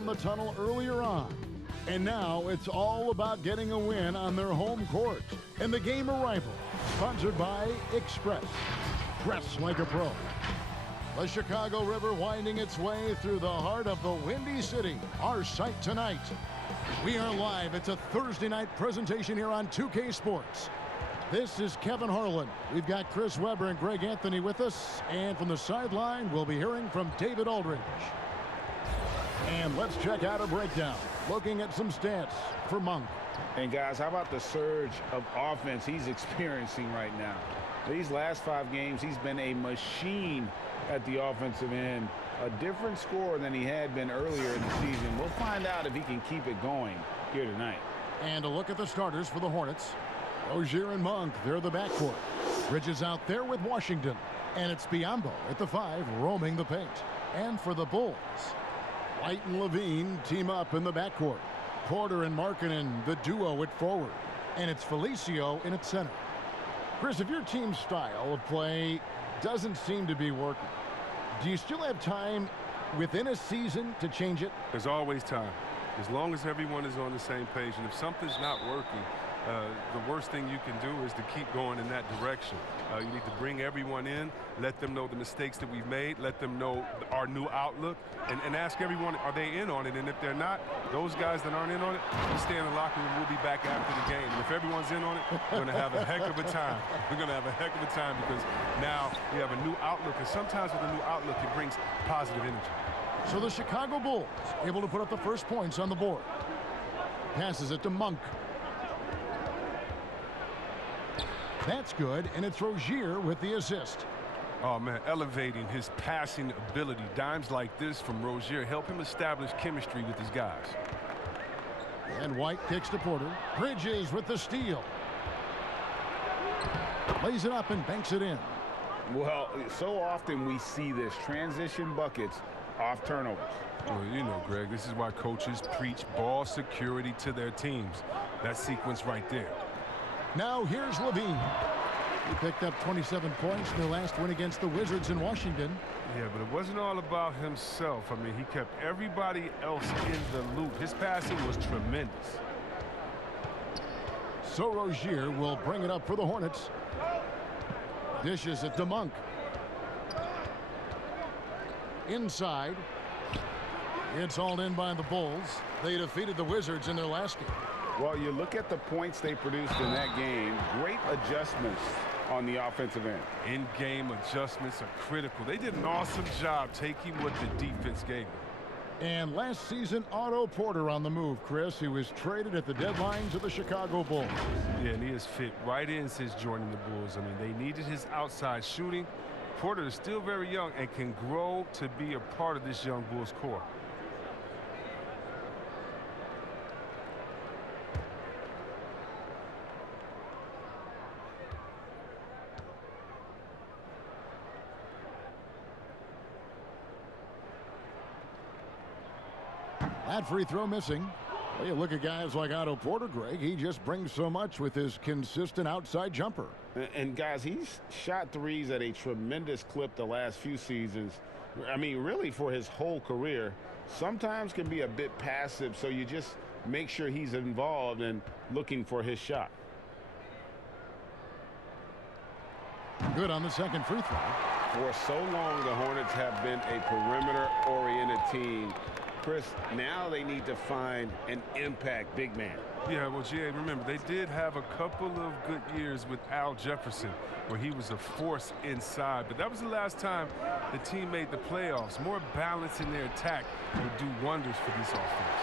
down the tunnel earlier on. And now it's all about getting a win on their home court. And the game arrival, sponsored by Express. Dress like a pro. The Chicago River winding its way through the heart of the Windy City. Our sight tonight. We are live. It's a Thursday night presentation here on 2K Sports. This is Kevin Harlan. We've got Chris Webber and Greg Anthony with us. And from the sideline, we'll be hearing from David Aldridge. And let's check out a breakdown. Looking at some stats for Monk. And guys, how about the surge of offense he's experiencing right now? These last 5 games, he's been a machine at the offensive end. A different score than he had been earlier in the season. We'll find out if he can keep it going here tonight. And a look at the starters for the Hornets. Rozier and Monk, they're the backcourt. Bridges out there with Washington. And it's Biyombo at the 5, roaming the paint. And for the Bulls, White and Levine team up in the backcourt. Porter and Markkanen, the duo at forward. And it's Felicio in at center. Chris, if your team's style of play doesn't seem to be working, do you still have time within a season to change it? There's always time, as long as everyone is on the same page. And if something's not working, the worst thing you can do is to keep going in that direction. You need to bring everyone in, let them know the mistakes that we've made, let them know our new outlook, and ask everyone, are they in on it? And if they're not, those guys that aren't in on it, you stay in the locker room. We'll be back after the game. And if everyone's in on it, we're going to have a heck of a time. We're going to have a heck of a time because now we have a new outlook. And sometimes with a new outlook, it brings positive energy. So the Chicago Bulls able to put up the first points on the board. Passes it to Monk. That's good, and it's Rozier with the assist. Oh, man, elevating his passing ability. Dimes like this from Rozier help him establish chemistry with his guys. And White kicks to Porter. Bridges with the steal. Lays it up and banks it in. Well, so often we see this, transition buckets off turnovers. Well, you know, Greg, this is why coaches preach ball security to their teams. That sequence right there. Now here's Levine. He picked up 27 points in their last win against the Wizards in Washington. Yeah, but it wasn't all about himself. I mean, he kept everybody else in the loop. His passing was tremendous. So Rozier will bring it up for the Hornets. Dishes it to Monk. Inside. It's hauled in by the Bulls. They defeated the Wizards in their last game. Well, you look at the points they produced in that game. Great adjustments on the offensive end. In-game adjustments are critical. They did an awesome job taking what the defense gave them. And last season, Otto Porter on the move, Chris. He was traded at the deadline to the Chicago Bulls. Yeah, and he has fit right in since joining the Bulls. I mean, they needed his outside shooting. Porter is still very young and can grow to be a part of this young Bulls core. That free throw missing. Well, you look at guys like Otto Porter, Greg. He just brings so much with his consistent outside jumper. And guys, he's shot threes at a tremendous clip the last few seasons. I mean, really for his whole career. Sometimes can be a bit passive, so you just make sure he's involved and looking for his shot. Good on the second free throw. For so long, the Hornets have been a perimeter-oriented team. Chris, now they need to find an impact big man. Yeah, well, G.A., remember, they did have a couple of good years with Al Jefferson where he was a force inside. But that was the last time the team made the playoffs. More balance in their attack would do wonders for this offense.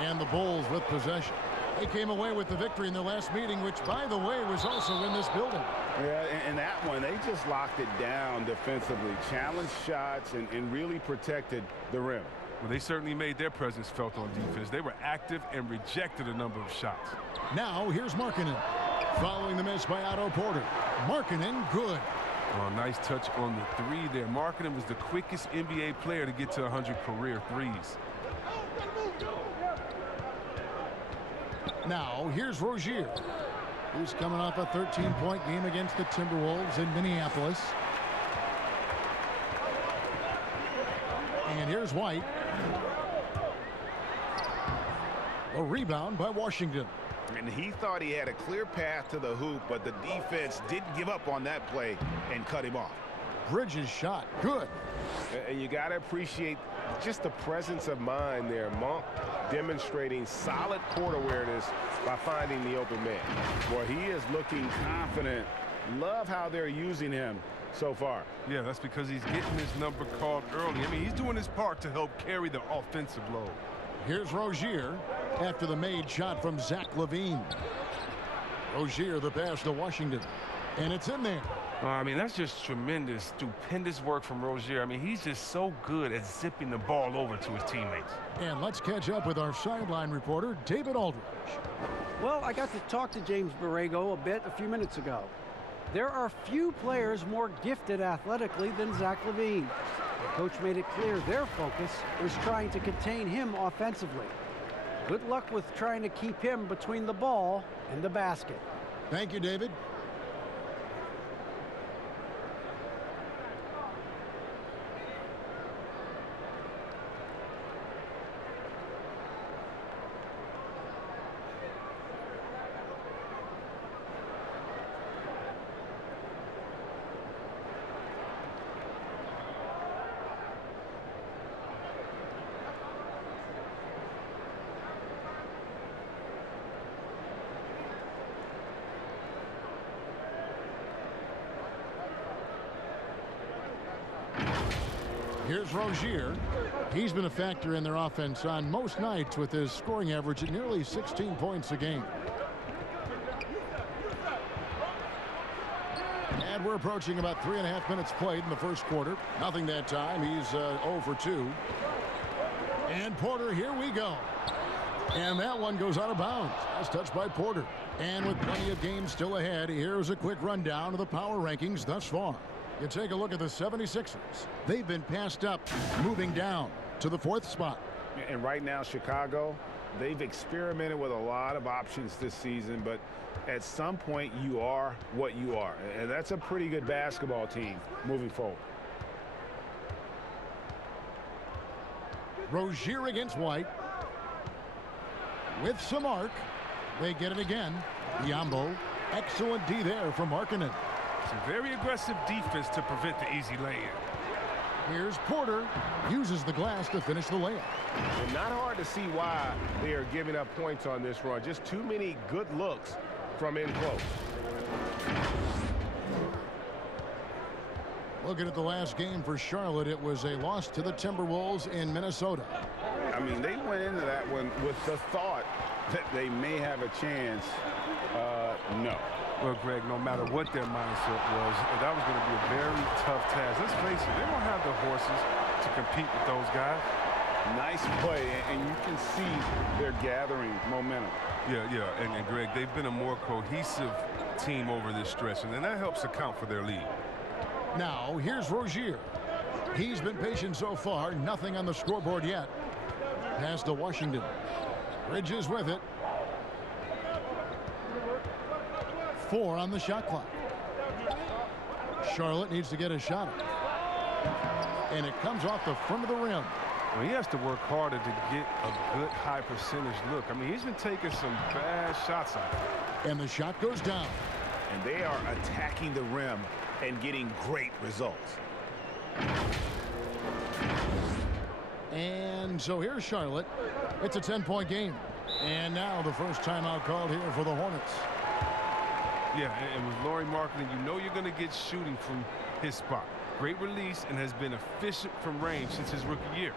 And the Bulls with possession. They came away with the victory in their last meeting, which, by the way, was also in this building. Yeah, and that one, they just locked it down defensively, challenged shots, and really protected the rim. Well, they certainly made their presence felt on defense. They were active and rejected a number of shots. Now here's Markkanen. Following the miss by Otto Porter. Markkanen, good. Oh, nice touch on the three there. Markkanen was the quickest NBA player to get to 100 career threes. Now here's Rozier, who's coming off a 13-point game against the Timberwolves in Minneapolis. And here's White. A rebound by Washington. And he thought he had a clear path to the hoop, but the defense didn't give up on that play and cut him off. Bridges shot. Good. And you got to appreciate just the presence of mind there. Monk demonstrating solid court awareness by finding the open man. Well, he is looking confident. Love how they're using him so far. Yeah, that's because he's getting his number called early. I mean, he's doing his part to help carry the offensive load. Here's Rozier after the made shot from Zach LaVine. Rozier, the pass to Washington. And it's in there. I mean, that's just tremendous, stupendous work from Rozier. I mean, he's just so good at zipping the ball over to his teammates. And let's catch up with our sideline reporter, David Aldridge. Well, I got to talk to James Borrego a few minutes ago. There are few players more gifted athletically than Zach LaVine. The coach made it clear their focus is trying to contain him offensively. Good luck with trying to keep him between the ball and the basket. Thank you, David. Here's Rozier. He's been a factor in their offense on most nights with his scoring average at nearly 16 points a game. And we're approaching about 3.5 minutes played in the first quarter. Nothing that time. He's 0 for 2. And Porter, here we go. And that one goes out of bounds. That's touched by Porter. And with plenty of games still ahead, here's a quick rundown of the power rankings thus far. You take a look at the 76ers. They've been passed up, moving down to the 4th spot. And right now, Chicago, they've experimented with a lot of options this season, but at some point, you are what you are. And that's a pretty good basketball team moving forward. Rozier against White. With some arc. They get it again. Yambo. Excellent D there from Markkanen. Some very aggressive defense to prevent the easy lay-in. Here's Porter. Uses the glass to finish the layup. And not hard to see why they are giving up points on this run. Just too many good looks from in close. Looking at the last game for Charlotte, it was a loss to the Timberwolves in Minnesota. I mean, they went into that one with the thought that they may have a chance. No. Well, Greg, no matter what their mindset was, that was going to be a very tough task. Let's face it, they don't have the horses to compete with those guys. Nice play, and you can see they're gathering momentum. Yeah, and Greg, they've been a more cohesive team over this stretch, and that helps account for their lead. Now, here's Rozier. He's been patient so far, nothing on the scoreboard yet. Pass to Washington. Bridges with it. 4 on the shot clock. Charlotte needs to get a shot up. And it comes off the front of the rim. Well, he has to work harder to get a good high percentage look. I mean, he's been taking some bad shots out there. And the shot goes down. And they are attacking the rim and getting great results. And so here's Charlotte. It's a 10-point game. And now the first timeout called here for the Hornets. Yeah, and with Lauri Markkanen, you know you're going to get shooting from his spot. Great release and has been efficient from range since his rookie year.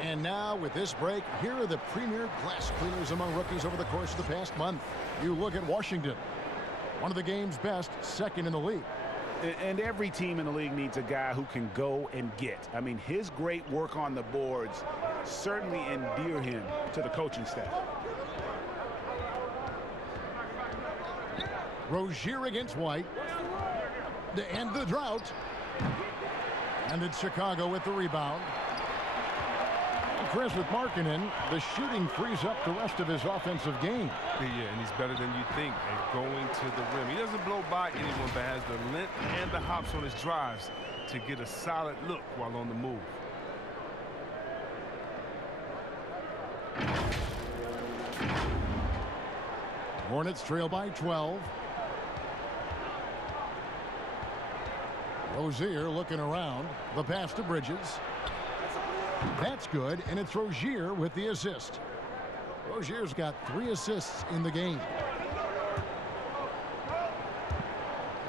And now, with this break, here are the premier glass cleaners among rookies over the course of the past month. You look at Washington, one of the game's best, second in the league. And every team in the league needs a guy who can go and get. I mean, his great work on the boards certainly endear him to the coaching staff. Rozier against White. To end the drought. And it's Chicago with the rebound. Chris, with Markkanen, the shooting frees up the rest of his offensive game. Yeah, and he's better than you think at going to the rim. He doesn't blow by anyone, but has the length and the hops on his drives to get a solid look while on the move. Hornets trail by 12. Rozier looking around. The pass to Bridges. That's good, and it's Rozier with the assist. Rozier's got 3 assists in the game.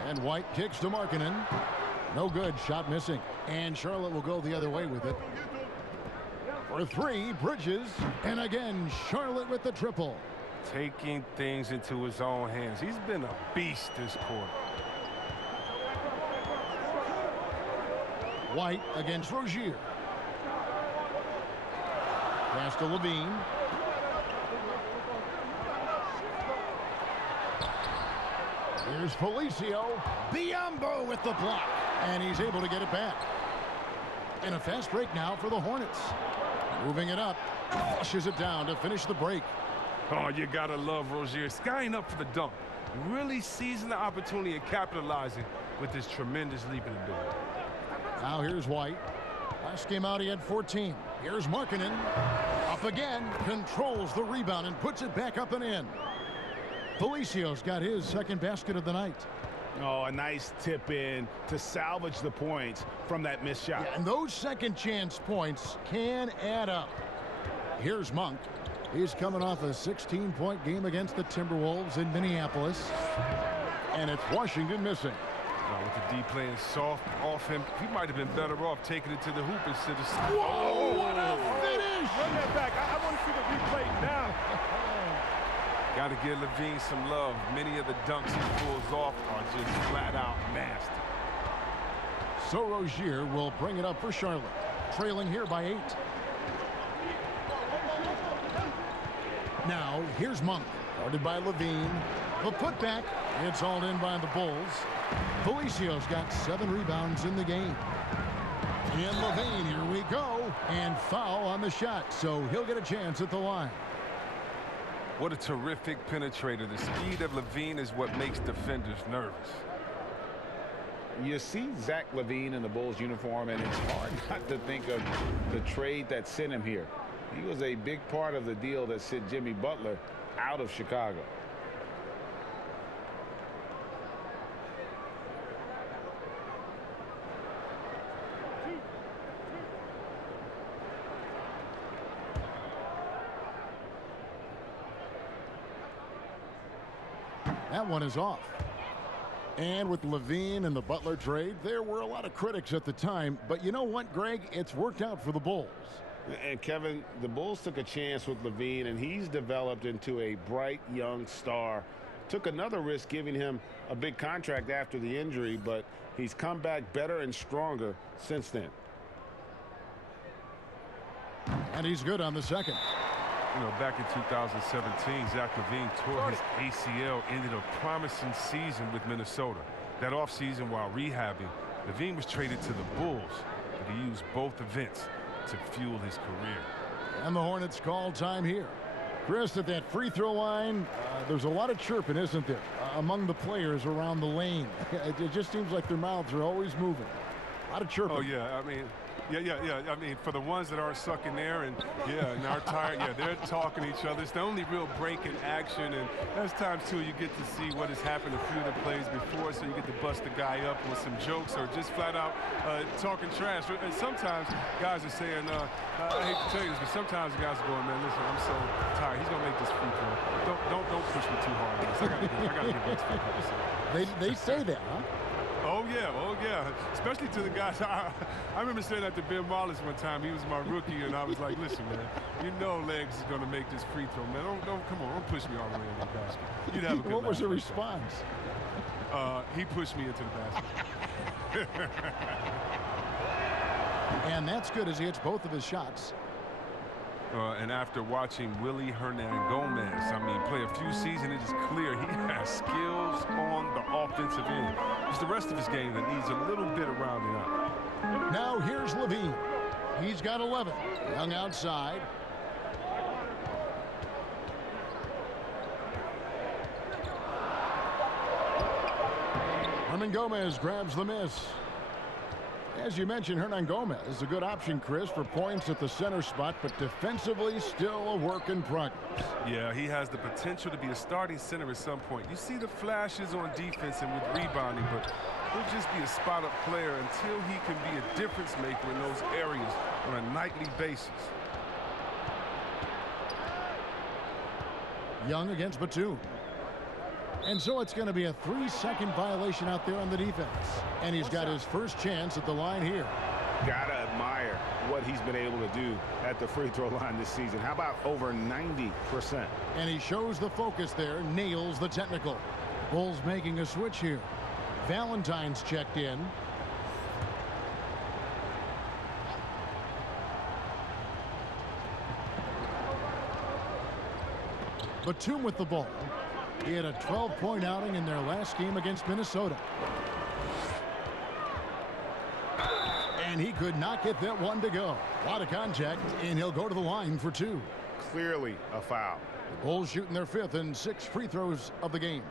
And White kicks to Markkanen. No good, shot missing. And Charlotte will go the other way with it. For 3, Bridges. And again, Charlotte with the triple. Taking things into his own hands. He's been a beast this quarter. White against Rozier. Pass to Levine. Here's Felicio. Biombo with the block. And he's able to get it back. And a fast break now for the Hornets. Moving it up. Flushes it down to finish the break. Oh, you gotta love Rozier. Skying up for the dunk. Really seizing the opportunity and capitalizing with this tremendous leaping ability. Now here's White. Last game out he had 14. Here's Markkanen. Up again. Controls the rebound and puts it back up and in. Felicio's got his second basket of the night. Oh, a nice tip in to salvage the points from that missed shot. Yeah, and those second chance points can add up. Here's Monk. He's coming off a 16-point game against the Timberwolves in Minneapolis. And it's Washington missing. With the D playing soft off him, he might have been better off taking it to the hoop instead of... Whoa, what a finish! Run that back. I want to see the replay now. Got to give Levine some love. Many of the dunks he pulls off are just flat out nasty. So Rozier will bring it up for Charlotte. Trailing here by 8. Now, here's Monk. Guarded by Levine. The putback. It's hauled in by the Bulls. Felicio's got 7 rebounds in the game. And Levine, here we go. And foul on the shot, so he'll get a chance at the line. What a terrific penetrator. The speed of Levine is what makes defenders nervous. You see Zach LaVine in the Bulls uniform, and it's hard not to think of the trade that sent him here. He was a big part of the deal that sent Jimmy Butler out of Chicago. That one is off. And with Levine and the Butler trade, there were a lot of critics at the time. But you know what, Greg? It's worked out for the Bulls. And Kevin, the Bulls took a chance with Levine, and he's developed into a bright young star. Took another risk giving him a big contract after the injury, but he's come back better and stronger since then. And he's good on the second. You know, back in 2017, Zach LaVine tore his ACL, ended a promising season with Minnesota. That offseason, while rehabbing, LaVine was traded to the Bulls, but he used both events to fuel his career. And the Hornets call time here. Chris, at that free throw line, there's a lot of chirping, isn't there, among the players around the lane. It just seems like their mouths are always moving. A lot of chirping. Oh, yeah, I mean... Yeah. I mean, for the ones that aren't sucking there and are tired, they're talking to each other. It's the only real break in action, and there's times, too, you get to see what has happened a few of the plays before, so you get to bust the guy up with some jokes or just flat out talking trash. And sometimes guys are saying, I hate to tell you this, but sometimes the guys are going, man, listen, I'm so tired. He's going to make this free throw. Don't push me too hard on this. I got to get this free throw. They say that, huh? Oh, yeah. Especially to the guys. I remember saying that to Ben Wallace one time. He was my rookie, and I was like, listen, man, you know Legs is going to make this free throw, man. Come on, don't push me all the way in the basket. You'd have a good What was the laugh. response? He pushed me into the basket. And that's good as he hits both of his shots. And after watching Willie Hernangomez, play a few seasons, it is clear he has skills on the offensive end. It's the rest of his game that needs a little bit of rounding up. Now here's Levine. He's got 11. Young outside. Gomez grabs the miss. As you mentioned, Hernan Gomez is a good option, Chris, for points at the center spot, but defensively still a work in progress. Yeah, he has the potential to be a starting center at some point. You see the flashes on defense and with rebounding, but he'll just be a spot-up player until he can be a difference maker in those areas on a nightly basis. Young against Batum. And so it's going to be a 3-second violation out there on the defense. And he's got his first chance at the line here. Gotta admire what he's been able to do at the free throw line this season. How about over 90%? And he shows the focus there, nails the technical. Bulls making a switch here. Valentine's checked in. Batum with the ball. He had a 12-point outing in their last game against Minnesota. And he could not get that one to go. A lot of contact, and he'll go to the line for 2. Clearly a foul. The Bulls shooting their 5th and 6th free throws of the game.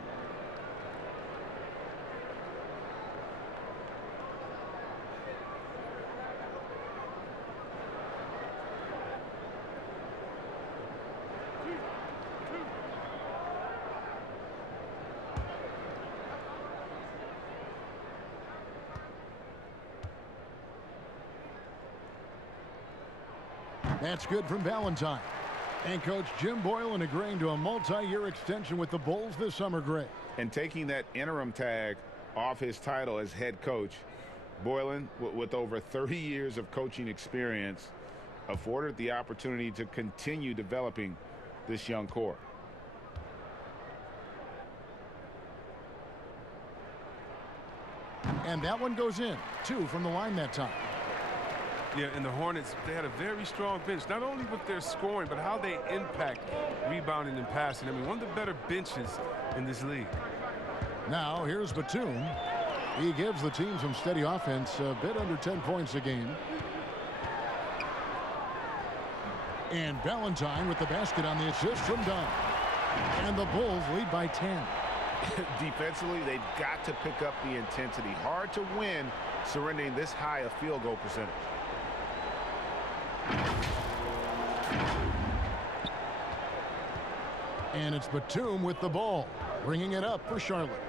That's good from Valentine. And Coach Jim Boylan agreeing to a multi-year extension with the Bulls this summer, Greg. And taking that interim tag off his title as head coach, Boylan, with over 30 years of coaching experience, afforded the opportunity to continue developing this young core. And that one goes in. 2 from the line that time. Yeah, and the Hornets, they had a very strong bench, not only with their scoring, but how they impact rebounding and passing. I mean, one of the better benches in this league. Now, here's Batum. He gives the team some steady offense, a bit under 10 points a game. And Valentine with the basket on the assist from Dunn. And the Bulls lead by 10. Defensively, they've got to pick up the intensity. Hard to win surrendering this high a field goal percentage. And it's Batum with the ball, bringing it up for Charlotte.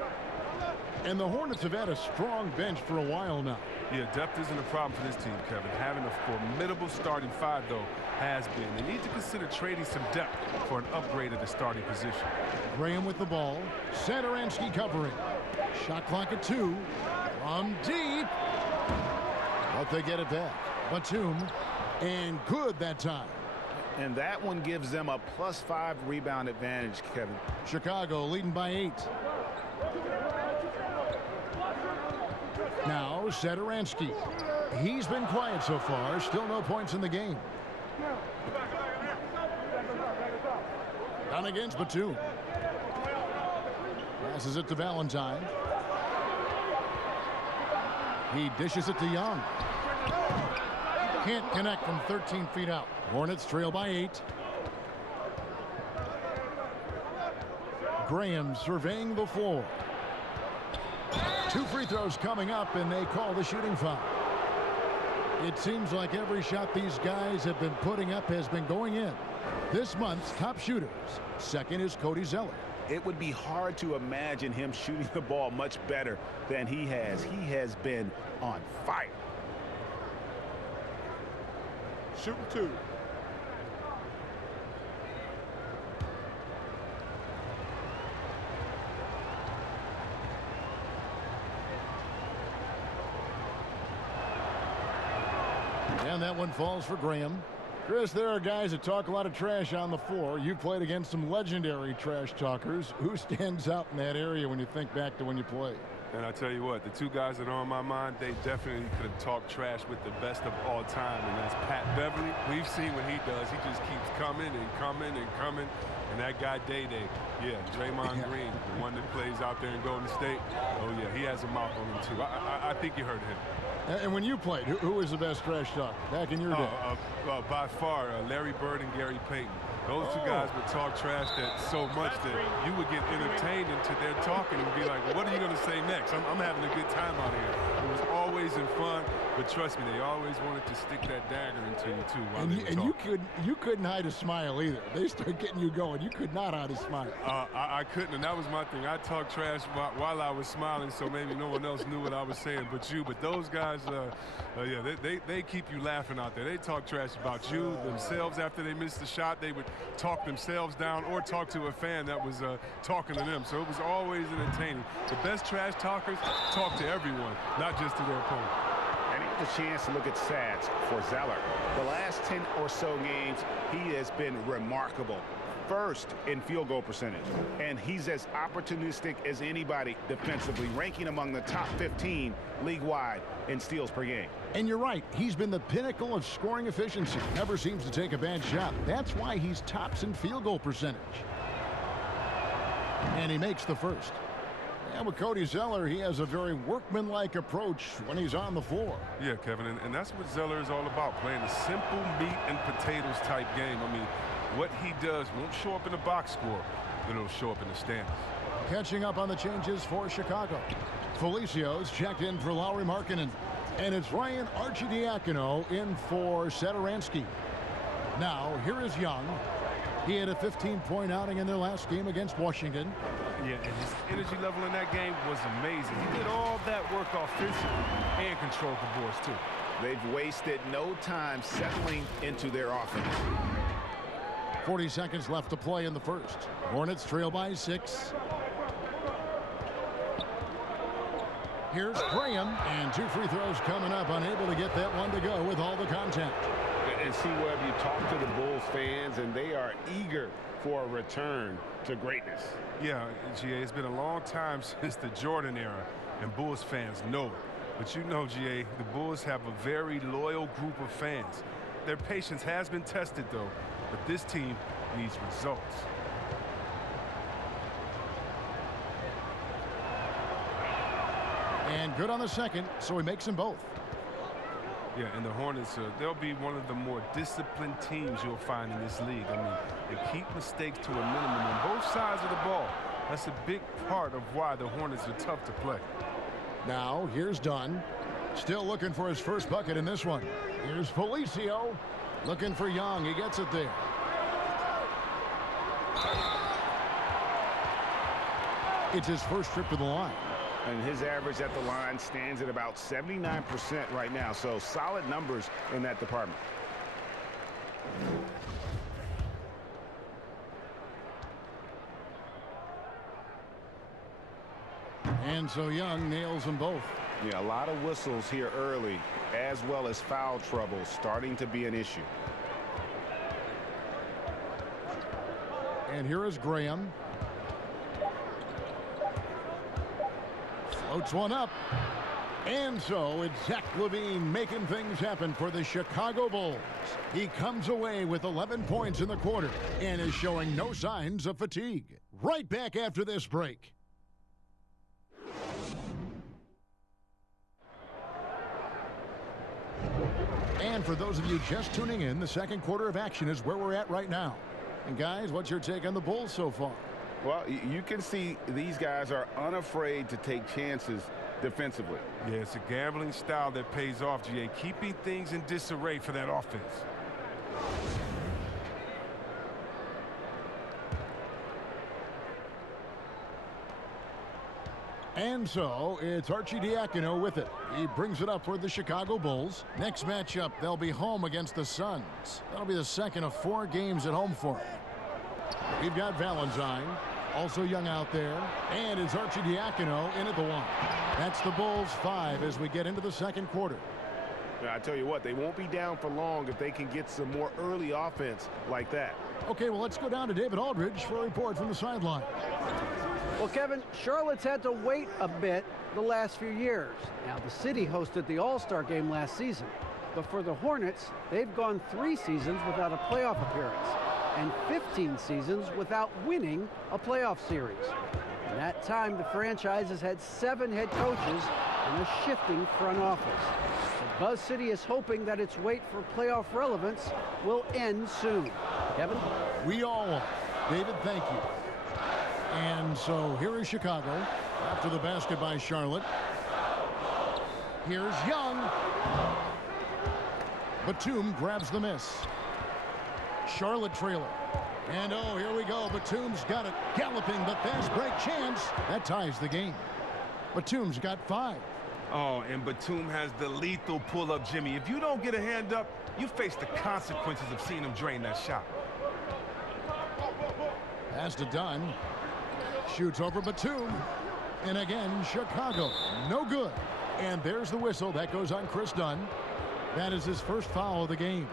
And the Hornets have had a strong bench for a while now. Yeah, depth isn't a problem for this team, Kevin. Having a formidable starting 5, though, has been. They need to consider trading some depth for an upgrade at the starting position. Graham with the ball. Satoransky covering. Shot clock at 2. From deep. But they get it back. Batum. And good that time. And that one gives them a +5 rebound advantage, Kevin. Chicago leading by 8. Now Satoransky. He's been quiet so far. Still no points in the game. Down against Batum. Passes it to Valentine. He dishes it to Young. Can't connect from 13 feet out. Hornets trail by 8. Graham surveying the floor. 2 free throws coming up, and they call the shooting foul. It seems like every shot these guys have been putting up has been going in. This month's top shooters. Second is Cody Zeller. It would be hard to imagine him shooting the ball much better than he has. He has been on fire. Shooting 2. And that one falls for Graham. Chris, there are guys that talk a lot of trash on the floor. You played against some legendary trash talkers. Who stands out in that area when you think back to when you played? And I tell you what, the two guys that are on my mind, they definitely could have talked trash with the best of all time, and that's Pat Beverly. We've seen what he does. He just keeps coming and coming and coming. And that guy, Day-Day, yeah, Draymond Green, the one that plays out there in Golden State, oh, yeah, he has a mouth on him, too. I think you heard him. And when you played, who was the best trash talker back in your day? By far, Larry Bird and Gary Payton. Those two guys would talk trash so much that you would get entertained into their talking and be like, what are you going to say next? I'm having a good time out here. It was always in fun, but trust me, they always wanted to stick that dagger into you, too. And you couldn't hide a smile either. They start getting you going. You could not hide a smile. I couldn't, and that was my thing. I talked trash while I was smiling, so maybe no one else knew what I was saying but you. But those guys, yeah, they keep you laughing out there. They talk trash about you, themselves after they missed the shot. They would talk themselves down or talk to a fan that was talking to them. So it was always entertaining. The best trash talkers talk to everyone, not just to their opponent. And here's a chance to look at stats for Zeller. The last 10 or so games, he has been remarkable. First in field goal percentage, and he's as opportunistic as anybody defensively, ranking among the top 15 league-wide in steals per game. And you're right, he's been the pinnacle of scoring efficiency. Never seems to take a bad shot. That's why he's tops in field goal percentage. And he makes the first. And with Cody Zeller, he has a very workmanlike approach when he's on the floor. Yeah, Kevin, and that's what Zeller is all about, playing a simple meat and potatoes type game. I mean, what he does won't show up in the box score, but it'll show up in the standings. Catching up on the changes for Chicago. Felicio's checked in for Lauri Markkanen. And it's Ryan Arcidiacono in for Satoransky. Now, here is Young. He had a 15-point outing in their last game against Washington. Yeah, and his energy level in that game was amazing. He did all that work offensively and controlled the boards, too. They've wasted no time settling into their offense. 40 seconds left to play in the first. Hornets trail by 6. Here's Graham, and 2 free throws coming up, unable to get that one to go with all the contact. And see, Webb, you talk to the Bulls fans, and they are eager for a return to greatness. Yeah, GA, it's been a long time since the Jordan era, and Bulls fans know it. But you know, GA, the Bulls have a very loyal group of fans. Their patience has been tested, though, but this team needs results. And good on the second, so he makes them both. Yeah, and the Hornets, they'll be one of the more disciplined teams you'll find in this league. I mean, they keep mistakes to a minimum on both sides of the ball. That's a big part of why the Hornets are tough to play. Now, here's Dunn. Still looking for his first bucket in this one. Here's Felicio. Looking for Young. He gets it there. It's his first trip to the line. And his average at the line stands at about 79% right now. So solid numbers in that department. And so Young nails them both. Yeah, a lot of whistles here early, as well as foul trouble starting to be an issue. And here is Graham. Floats one up. And so it's Zach LaVine making things happen for the Chicago Bulls. He comes away with 11 points in the quarter and is showing no signs of fatigue. Right back after this break. And for those of you just tuning in, the second quarter of action is where we're at right now. And guys, what's your take on the Bulls so far? Well, you can see these guys are unafraid to take chances defensively. Yeah, it's a gambling style that pays off, GA, keeping things in disarray for that offense. And so it's Arcidiacono with it. He brings it up for the Chicago Bulls. Next matchup, they'll be home against the Suns. That'll be the second of 4 games at home for them. We've got Valentine, also Young out there, and it's Arcidiacono in at the 1. That's the Bulls 5 as we get into the second quarter. Now, I tell you what, they won't be down for long if they can get some more early offense like that. Okay, well, let's go down to David Aldridge for a report from the sideline. Well, Kevin, Charlotte's had to wait a bit the last few years. Now, the city hosted the All-Star game last season, but for the Hornets, they've gone 3 seasons without a playoff appearance and 15 seasons without winning a playoff series. In that time, the franchise has had 7 head coaches and a shifting front office. So Buzz City is hoping that its wait for playoff relevance will end soon. Kevin? We all are. David, thank you. And so here is Chicago after the basket by Charlotte. Here's Young. Batum grabs the miss. Charlotte trailer. And oh, here we go. Batum's got it. Galloping the fast break chance. That ties the game. Batum's got 5. Oh, and Batum has the lethal pull-up, Jimmy. If you don't get a hand up, you face the consequences of seeing him drain that shot. Pass to Dunn. Shoots over Batum. And again, Chicago. No good. And there's the whistle. That goes on Chris Dunn. That is his first foul of the game.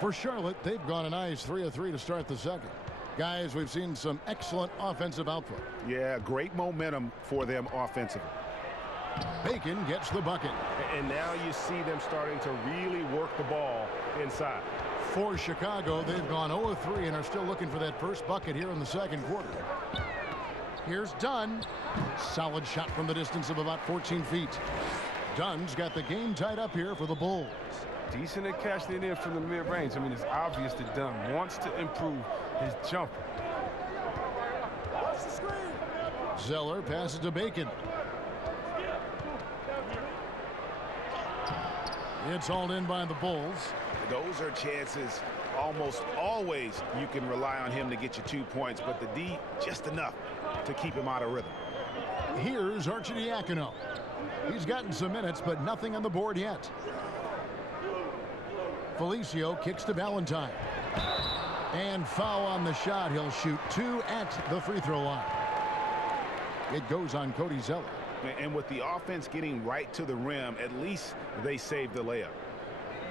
For Charlotte, they've gone a nice 3 of 3 to start the second. Guys, we've seen some excellent offensive output. Yeah, great momentum for them offensively. Bacon gets the bucket. And now you see them starting to really work the ball inside. For Chicago, they've gone 0 of 3 and are still looking for that first bucket here in the second quarter. Here's Dunn. Solid shot from the distance of about 14 feet. Dunn's got the game tied up here for the Bulls. Decent at catching it in from the mid-range. I mean, it's obvious that Dunn wants to improve his jumper. Zeller passes to Bacon. It's hauled in by the Bulls. Those are chances almost always you can rely on him to get you 2 points, but the D just enough to keep him out of rhythm. Here's Arcidiacono. He's gotten some minutes, but nothing on the board yet. Felicio kicks to Valentine. And foul on the shot. He'll shoot 2 at the free throw line. It goes on Cody Zeller. And with the offense getting right to the rim, at least they saved the layup.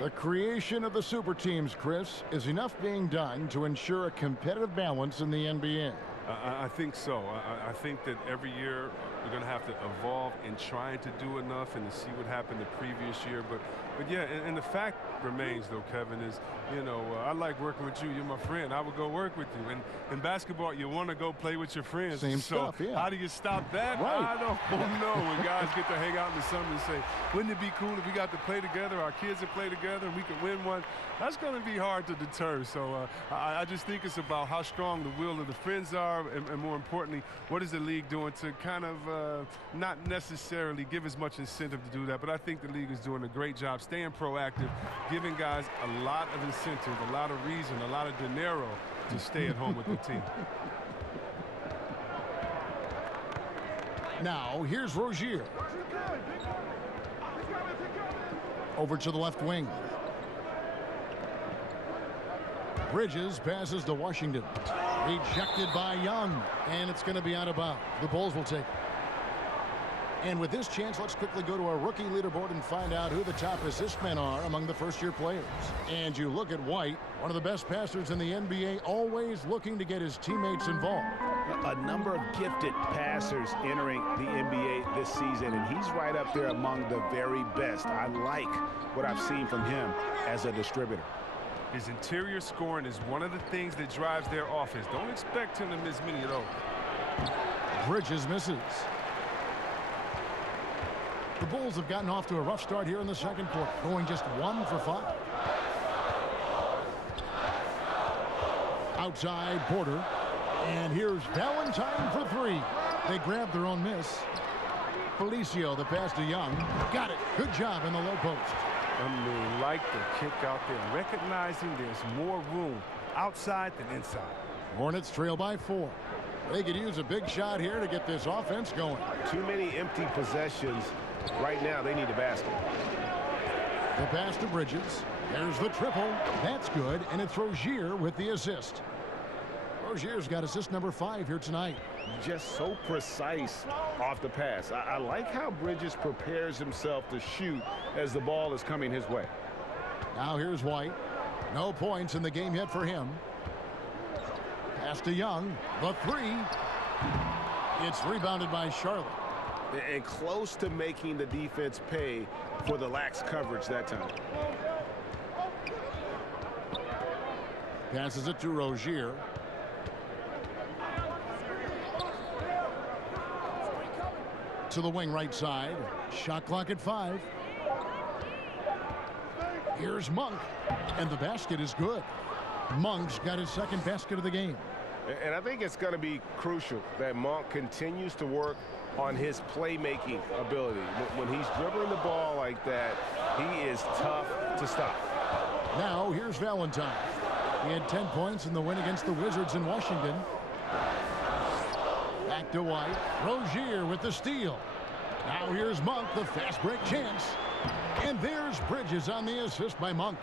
The creation of the super teams, Chris, is enough being done to ensure a competitive balance in the NBA. I think so. I think that every year we're going to have to evolve in trying to do enough and to see what happened the previous year. But yeah, and the fact remains, though, Kevin, is, you know, I like working with you. You're my friend. I would go work with you. And in basketball, you want to go play with your friends. Same stuff, yeah. How do you stop that? Right. I don't know. When guys get to hang out in the summer and say, wouldn't it be cool if we got to play together, our kids would play together, and we could win one? That's going to be hard to deter. So I just think it's about how strong the will of the friends are, and more importantly, what is the league doing to kind of not necessarily give as much incentive to do that, but I think the league is doing a great job staying proactive, giving guys a lot of incentive, a lot of reason, a lot of dinero to stay at home with the team. Now, here's Rozier. Over to the left wing. Bridges passes to Washington. Rejected by Young, and it's going to be out of bounds. The Bulls will take it. And with this chance, let's quickly go to our rookie leaderboard and find out who the top assist men are among the first-year players. And you look at White, one of the best passers in the NBA, always looking to get his teammates involved. A number of gifted passers entering the NBA this season, and he's right up there among the very best. I like what I've seen from him as a distributor. His interior scoring is one of the things that drives their offense. Don't expect him to miss many of those. Bridges misses. The Bulls have gotten off to a rough start here in the second quarter, going just 1 for 5. Outside, Porter. And here's Valentine for 3. They grabbed their own miss. Felicio, the pass to Young. Got it. Good job in the low post. I mean, like the kick out there, recognizing there's more room outside than inside. Hornets trail by 4. They could use a big shot here to get this offense going. Too many empty possessions. Right now, they need a basket. The pass to Bridges. There's the triple. That's good, and it's Rozier with the assist. Rozier's got assist number 5 here tonight. Just so precise off the pass. I like how Bridges prepares himself to shoot as the ball is coming his way. Now here's White. No points in the game yet for him. Pass to Young. The three. It's rebounded by Charlotte. And close to making the defense pay for the lax coverage that time. Passes it to Rozier. To the wing right side. Shot clock at 5. Here's Monk. And the basket is good. Monk's got his second basket of the game. And I think it's going to be crucial that Monk continues to work on his playmaking ability. When he's dribbling the ball like that, he is tough to stop. Now here's Valentine. He had 10 points in the win against the Wizards in Washington. Back to White. Rozier with the steal. Now here's Monk, the fast break chance. And there's Bridges on the assist by Monk.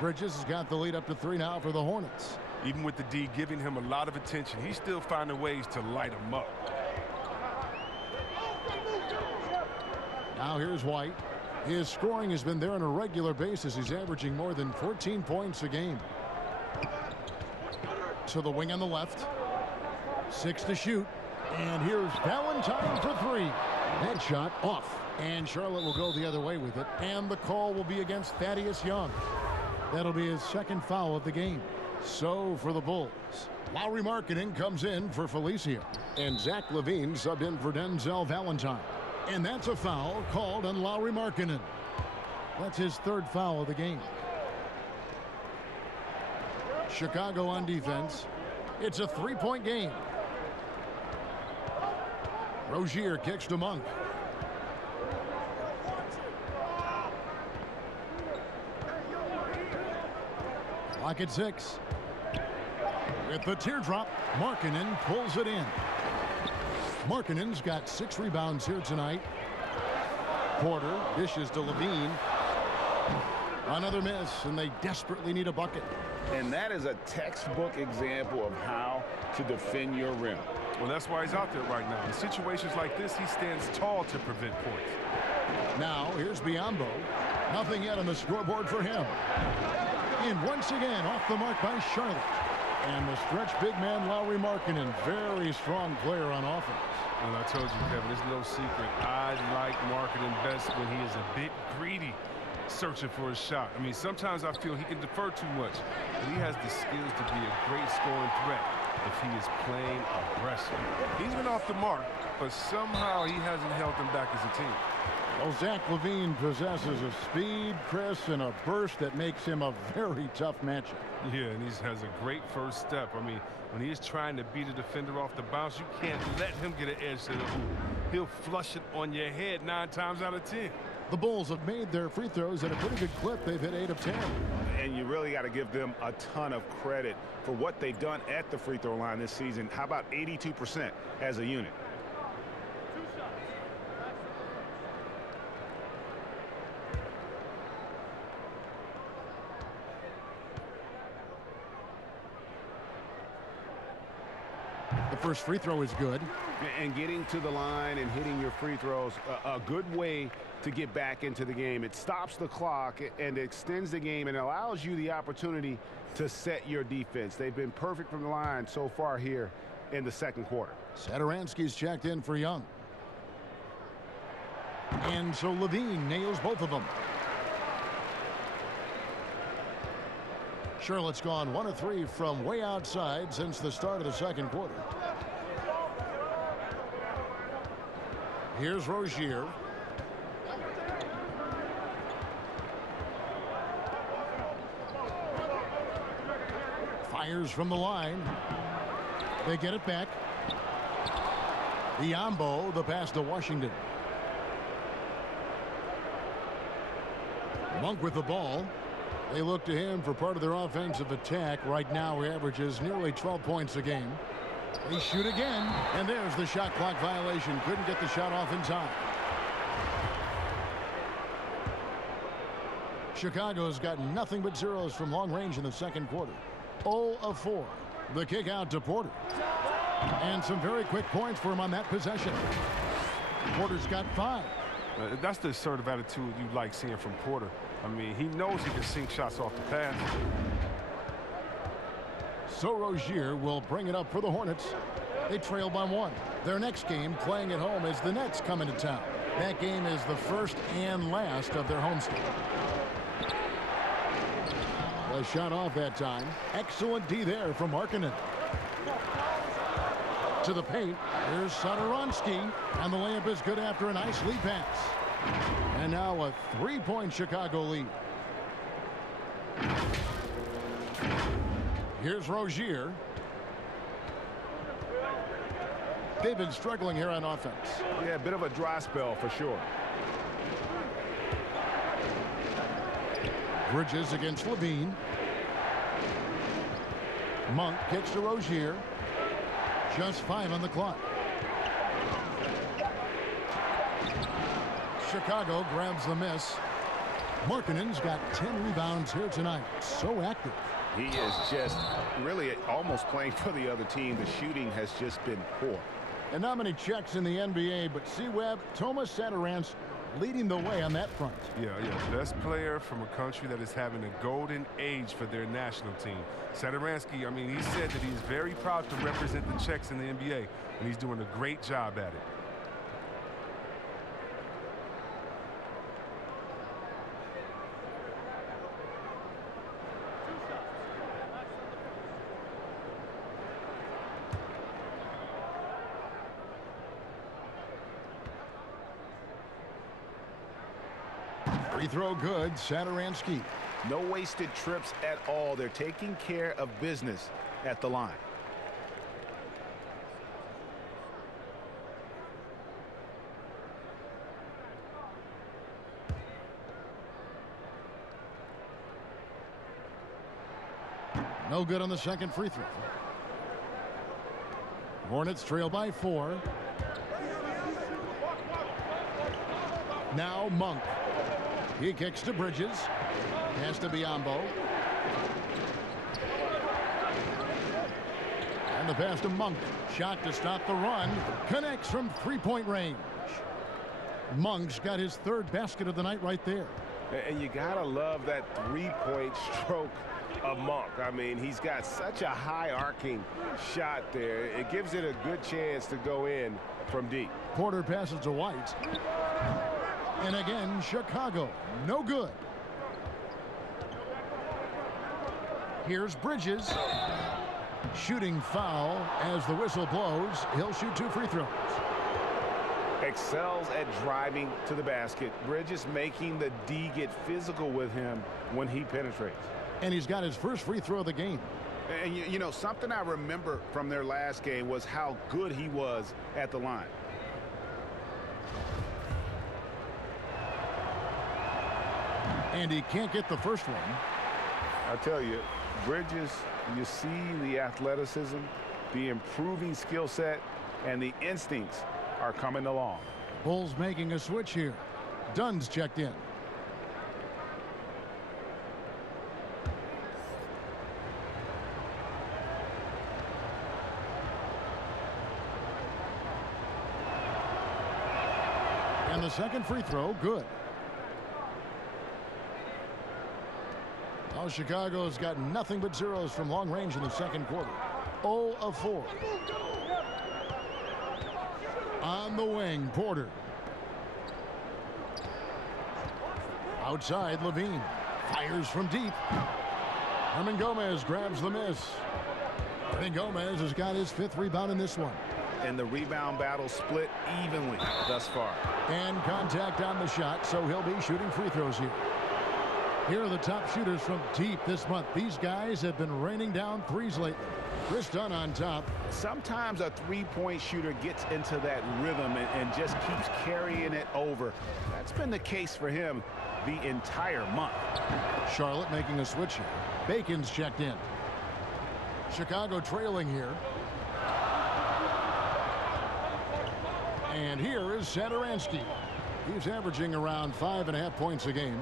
Bridges has got the lead up to 3 now for the Hornets. Even with the D giving him a lot of attention, he's still finding ways to light him up. Now here's White. His scoring has been there on a regular basis. He's averaging more than 14 points a game. To the wing on the left. 6 to shoot. And here's Valentine for 3. That shot off. And Charlotte will go the other way with it. And the call will be against Thaddeus Young. That'll be his second foul of the game. So for the Bulls, Lauri Markkanen comes in for Felicio. And Zach LaVine subbed in for Denzel Valentine. And that's a foul called on Lauri Markkanen. That's his 3rd foul of the game. Chicago on defense. It's a 3-point game. Rozier kicks to Monk. Clock at 6. With the teardrop, Markkanen pulls it in. Markkanen's got 6 rebounds here tonight. Porter dishes to LaVine. Another miss, and they desperately need a bucket. And that is a textbook example of how to defend your rim. Well, that's why he's out there right now. In situations like this, he stands tall to prevent points. Now, here's Biyombo. Nothing yet on the scoreboard for him. And once again, off the mark by Charlotte. And the stretch big man, Lauri Markkanen, very strong player on offense. And I told you, Kevin, it's no secret. I like Markkanen best when he is a bit greedy, searching for a shot. I mean, sometimes I feel he can defer too much, but he has the skills to be a great scoring threat if he is playing aggressive. He's been off the mark, but somehow he hasn't held them back as a team. Well, Zach LaVine possesses a speed, Chris, and a burst that makes him a very tough matchup. Yeah, and he has a great first step. I mean, when he is trying to beat a defender off the bounce, you can't let him get an edge to the hoop. He'll flush it on your head 9 times out of 10. The Bulls have made their free throws at a pretty good clip. They've hit 8 of 10. And you really got to give them a ton of credit for what they've done at the free throw line this season. How about 82% as a unit? The first free throw is good. And getting to the line and hitting your free throws, a good way to get back into the game. It stops the clock and extends the game and allows you the opportunity to set your defense. They've been perfect from the line so far here in the second quarter. Satoransky's checked in for Young. And so LaVine nails both of them. Charlotte's gone 1 of 3 from way outside since the start of the second quarter. Here's Rozier. Fires from the line. They get it back. Biyombo, the pass to Washington. Monk with the ball. They look to him for part of their offensive attack. Right now, he averages nearly 12 points a game. They shoot again, and there's the shot clock violation. Couldn't get the shot off in time. Chicago's got nothing but zeros from long range in the second quarter. 0 of 4. The kick out to Porter. And some very quick points for him on that possession. Porter's got 5. That's the sort of attitude you like seeing from Porter. I mean, he knows he can sink shots off the pass. So Rozier will bring it up for the Hornets. They trail by 1. Their next game, playing at home, is the Nets coming to town. That game is the first and last of their homestand. A shot off that time. Excellent D there from Markkanen. To the paint. Here's Satoransky. And the layup is good after a nice lead pass. And now a 3-point Chicago lead. Here's Rozier. They've been struggling here on offense. Yeah, a bit of a dry spell for sure. Bridges against Levine. Monk kicks to Rozier. Just 5 on the clock. Chicago grabs the miss. Markkanen's got 10 rebounds here tonight. So active. He is just really almost playing for the other team. The shooting has just been poor. And not many checks in the NBA, but C-Web, Tomas Satoransky leading the way on that front. Yeah. Best player from a country that is having a golden age for their national team. Satoransky, I mean, he said that he's very proud to represent the Czechs in the NBA, and he's doing a great job at it. Free throw good, Satoransky. No wasted trips at all. They're taking care of business at the line. No good on the second free throw. Hornets trail by 4. Now Monk. He kicks to Bridges. Has to be Biombo. And the pass to Monk. Shot to stop the run. Connects from 3-point range. Monk's got his 3rd basket of the night right there. And you gotta love that 3-point stroke of Monk. I mean, he's got such a high arcing shot there. It gives it a good chance to go in from deep. Porter passes to White. And again, Chicago. No good. Here's Bridges. Shooting foul as the whistle blows. He'll shoot 2 free throws. Excels at driving to the basket. Bridges making the D get physical with him when he penetrates. And he's got his first free throw of the game. And you know, something I remember from their last game was how good he was at the line. And he can't get the first one. I tell you, Bridges, you see the athleticism, the improving skill set, and the instincts are coming along. Bulls making a switch here. Dunn's checked in. And the second free throw, good. Now Chicago's got nothing but zeros from long range in the second quarter. 0 of 4. On the wing, Porter. Outside, Levine. Fires from deep. Hernan Gomez grabs the miss. Hernan Gomez has got his 5th rebound in this one. And the rebound battle split evenly thus far. And contact on the shot, so he'll be shooting free throws here. Here are the top shooters from deep this month. These guys have been raining down threes lately. Chris Dunn on top. Sometimes a 3-point shooter gets into that rhythm and just keeps carrying it over. That's been the case for him the entire month. Charlotte making a switch here. Bacon's checked in. Chicago trailing here. And here is Satoransky. He's averaging around 5.5 points a game.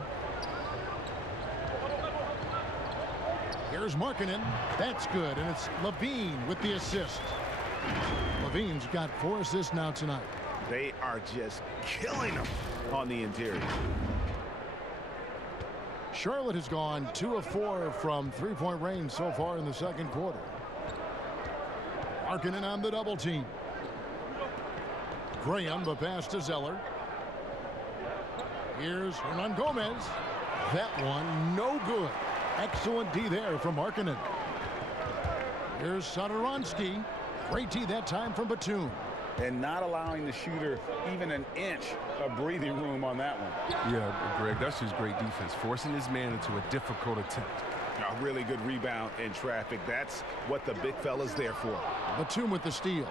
Here's Markkanen. That's good, and it's Levine with the assist. Levine's got 4 assists now tonight. They are just killing them on the interior. Charlotte has gone 2 of 4 from three-point range so far in the second quarter. Markkanen on the double team. Graham, the pass to Zeller. Here's Hernan Gomez. That one, no good. Excellent D there from Markkanen. Here's Satoransky. Great D that time from Batum. And not allowing the shooter even an inch of breathing room on that one. Yeah, Greg, that's just great defense, forcing his man into a difficult attempt. A really good rebound in traffic. That's what the big fella's there for. Batum with the steal.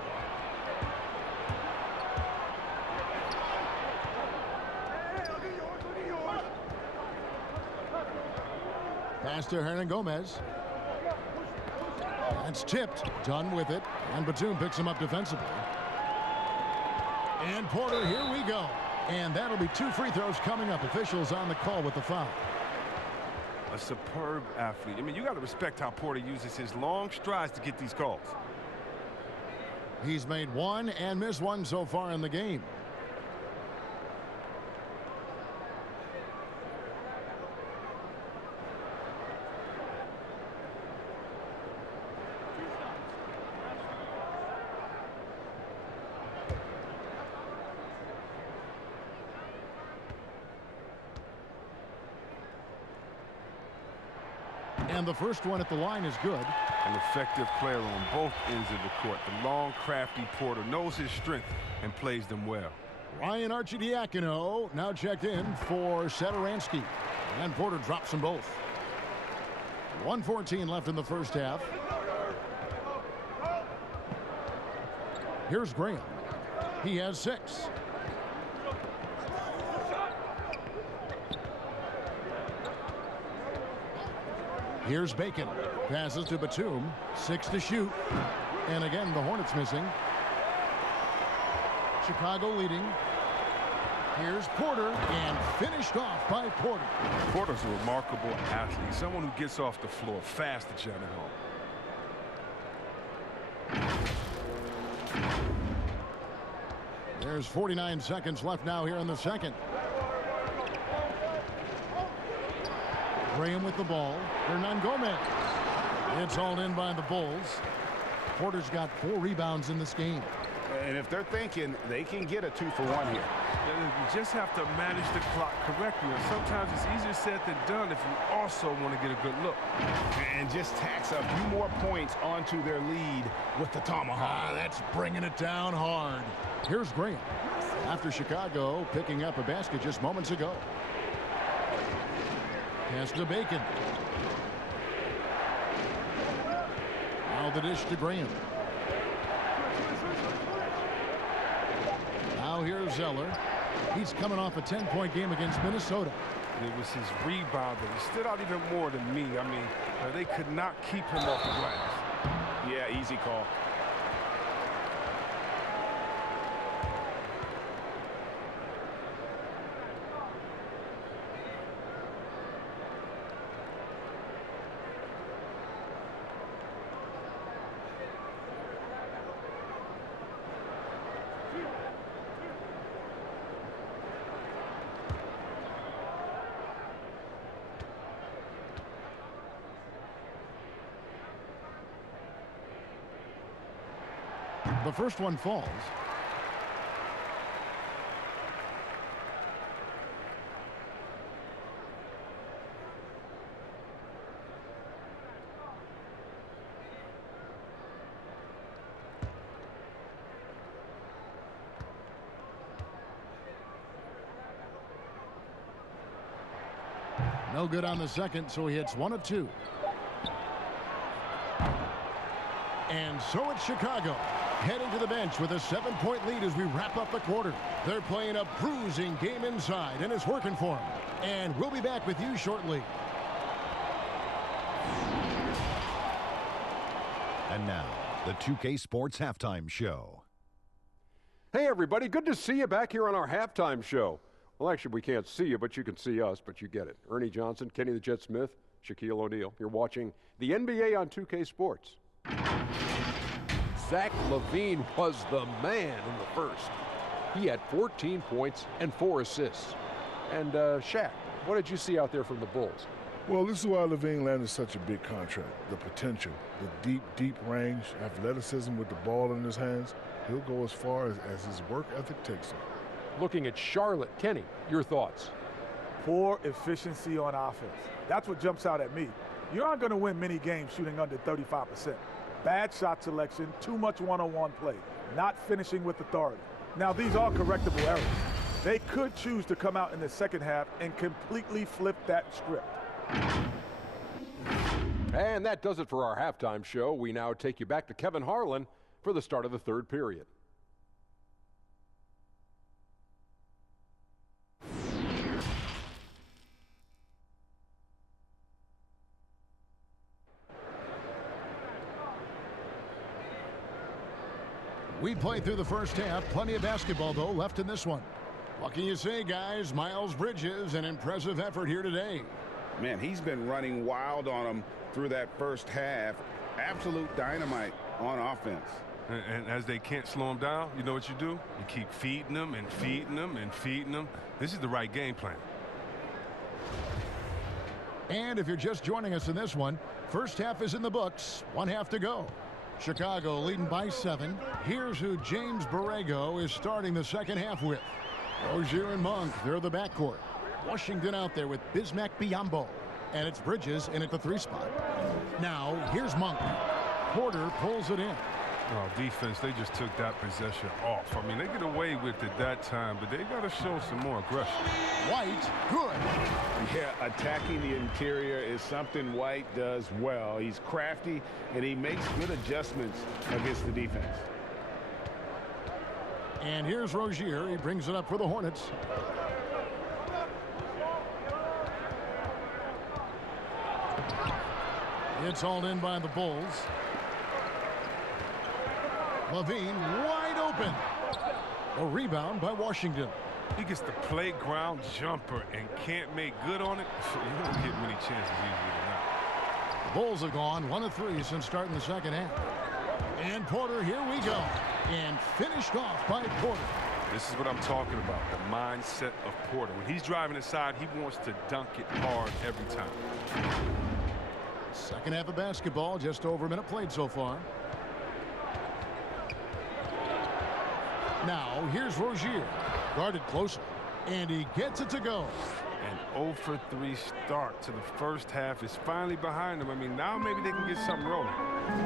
Pass to Hernan Gomez. That's tipped. Done with it. And Batum picks him up defensively. And Porter, here we go. And that'll be 2 free throws coming up. Officials on the call with the foul. A superb athlete. I mean, you got to respect how Porter uses his long strides to get these calls. He's made 1 and missed 1 so far in the game. And the first one at the line is good. An effective player on both ends of the court. The long, crafty Porter knows his strength and plays them well. Ryan Arcidiacono now checked in for Satoransky. And Porter drops them both. 1:14 left in the first half. Here's Graham. He has 6. Here's Bacon. Passes to Batum. 6 to shoot. And again, the Hornets missing. Chicago leading. Here's Porter. And finished off by Porter. Porter's a remarkable athlete. Someone who gets off the floor fast to jam it home. There's 49 seconds left now here in the second. Graham with the ball. Hernan Gomez. It's hauled in by the Bulls. Porter's got 4 rebounds in this game. And if they're thinking they can get a 2-for-1 here. You just have to manage the clock correctly. And sometimes it's easier said than done if you also want to get a good look. And just tax a few more points onto their lead with the tomahawk. That's bringing it down hard. Here's Graham. After Chicago picking up a basket just moments ago. Pass to Bacon. Now the dish to Graham. Now here's Zeller. He's coming off a 10-point game against Minnesota. It was his rebound that stood out even more than me. I mean, they could not keep him off the glass. Yeah, easy call. The first one falls. No good on the second, so he hits 1 of 2. And so it's Chicago heading to the bench with a 7-point lead as we wrap up the quarter. They're playing a bruising game inside, and it's working for them. And we'll be back with you shortly. And now, the 2K Sports Halftime Show. Hey, everybody. Good to see you back here on our halftime show. Well, actually, we can't see you, but you can see us, but you get it. Ernie Johnson, Kenny the Jet Smith, Shaquille O'Neal. You're watching the NBA on 2K Sports. Zach LaVine was the man in the first. He had 14 points and 4 assists. And Shaq, what did you see out there from the Bulls? Well, this is why LaVine landed such a big contract. The potential, the deep, deep range, athleticism with the ball in his hands. He'll go as far as his work ethic takes him. Looking at Charlotte, Kenny, your thoughts? Poor efficiency on offense. That's what jumps out at me. You aren't going to win many games shooting under 35%. Bad shot selection, too much one-on-one play, not finishing with authority. Now, these are correctable errors. They could choose to come out in the second half and completely flip that script. And that does it for our halftime show. We now take you back to Kevin Harlan for the start of the third period. We played through the first half. Plenty of basketball, though, left in this one. What can you say, guys? Miles Bridges, an impressive effort here today. Man, he's been running wild on him through that first half. Absolute dynamite on offense. And as they can't slow him down, you know what you do? You keep feeding them and feeding them and feeding them. This is the right game plan. And if you're just joining us in this one, first half is in the books. 1 half to go. Chicago leading by 7. Here's who James Borrego is starting the second half with. Rozier and Monk, they're the backcourt. Washington out there with Bismack Biyombo. And it's Bridges in at the 3 spot. Now, here's Monk. Porter pulls it in. Oh, defense, they just took that possession off. I mean, they get away with it that time, but they got to show some more aggression. White, good. Yeah, attacking the interior is something White does well. He's crafty, and he makes good adjustments against the defense. And here's Rozier. He brings it up for the Hornets. It's hauled in by the Bulls. LaVine wide open. A rebound by Washington. He gets the playground jumper and can't make good on it. You don't get many chances usually tonight. The Bulls have gone 1 of 3 since starting the second half. And Porter, here we go. And finished off by Porter. This is what I'm talking about, the mindset of Porter. When he's driving inside, he wants to dunk it hard every time. Second half of basketball, just over a minute played so far. Now, here's Rozier. Guarded closely. And he gets it to go. An 0 for 3 start to the first half is finally behind them. I mean, now maybe they can get something rolling.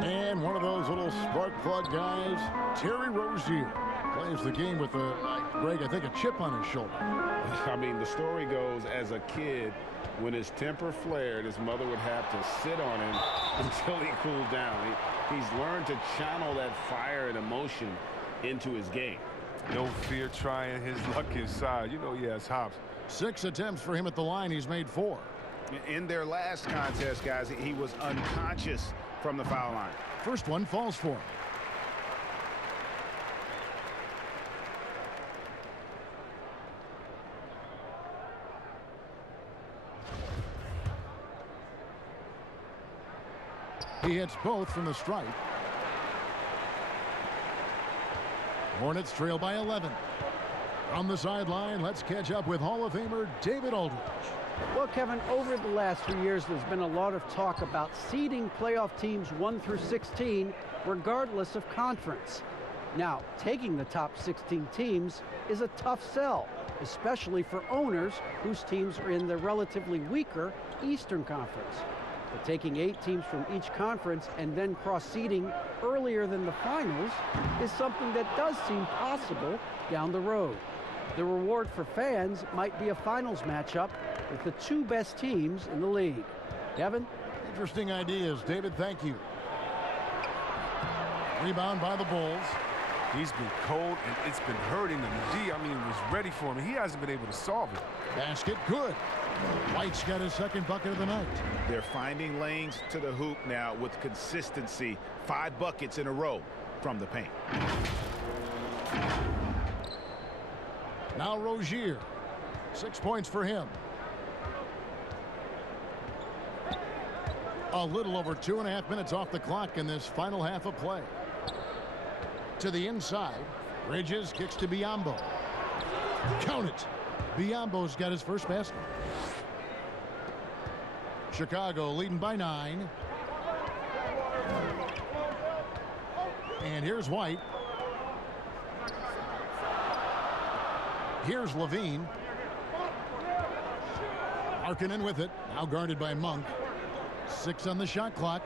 And one of those little spark plug guys, Terry Rozier, plays the game with Greg, I think, a chip on his shoulder. I mean, the story goes, as a kid, when his temper flared, his mother would have to sit on him until he cooled down. He's learned to channel that fire and emotion into his game. No fear trying his luck inside. You know he has hops. 6 attempts for him at the line. He's made 4. In their last contest, guys, he was unconscious from the foul line. First one falls for him. He hits both from the stripe. Hornets trail by 11. From the sideline, let's catch up with Hall of Famer David Aldridge. Well, Kevin, over the last few years, there's been a lot of talk about seeding playoff teams 1 through 16, regardless of conference. Now, taking the top 16 teams is a tough sell, especially for owners whose teams are in the relatively weaker Eastern Conference. But taking 8 teams from each conference and then cross-seeding earlier than the finals is something that does seem possible down the road. The reward for fans might be a finals matchup with the 2 best teams in the league. Kevin? Interesting ideas. David, thank you. Rebound by the Bulls. He's been cold, and it's been hurting him. D, I mean, was ready for him. He hasn't been able to solve it. Basket, good. White's got his second bucket of the night. They're finding lanes to the hoop now with consistency. 5 buckets in a row from the paint. Now Rozier. 6 points for him. A little over 2.5 minutes off the clock in this final half of play. To the inside. Bridges kicks to Biyombo. Count it. Biombo's got his first basket. Chicago leading by 9. And here's White. Here's Levine. Markkanen with it. Now guarded by Monk. 6 on the shot clock.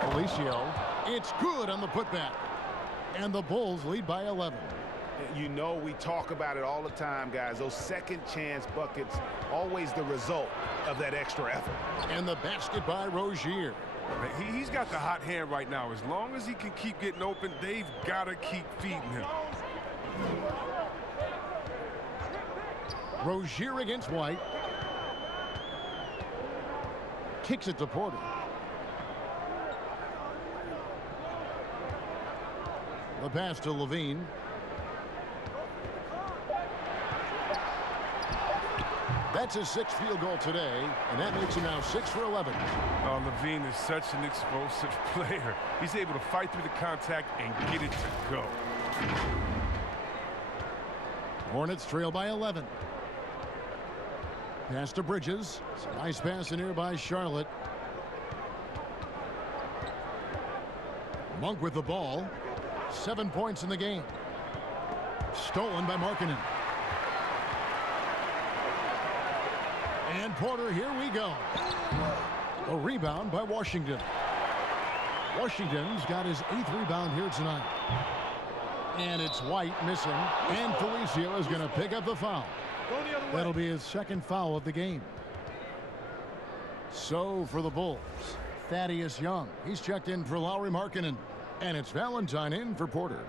Felicio. It's good on the putback. And the Bulls lead by 11. You know, we talk about it all the time, guys. Those second chance buckets, always the result of that extra effort. And the basket by Rozier. He's got the hot hand right now. As long as he can keep getting open, they've got to keep feeding him. Rozier against White. Kicks it to Porter. The pass to Levine. That's his 6th field goal today, and that makes him now 6 for 11. Oh, Levine is such an explosive player. He's able to fight through the contact and get it to go. Hornets trail by 11. Pass to Bridges. Nice pass in here by Charlotte. Monk with the ball. 7 points in the game. Stolen by Markkanen. And Porter, here we go. A rebound by Washington. Washington's got his 8th rebound here tonight. And it's White missing. And Felicio is going to pick up the foul. That'll be his 2nd foul of the game. So for the Bulls, Thaddeus Young. He's checked in for Lauri Markkanen. And it's Valentine in for Porter.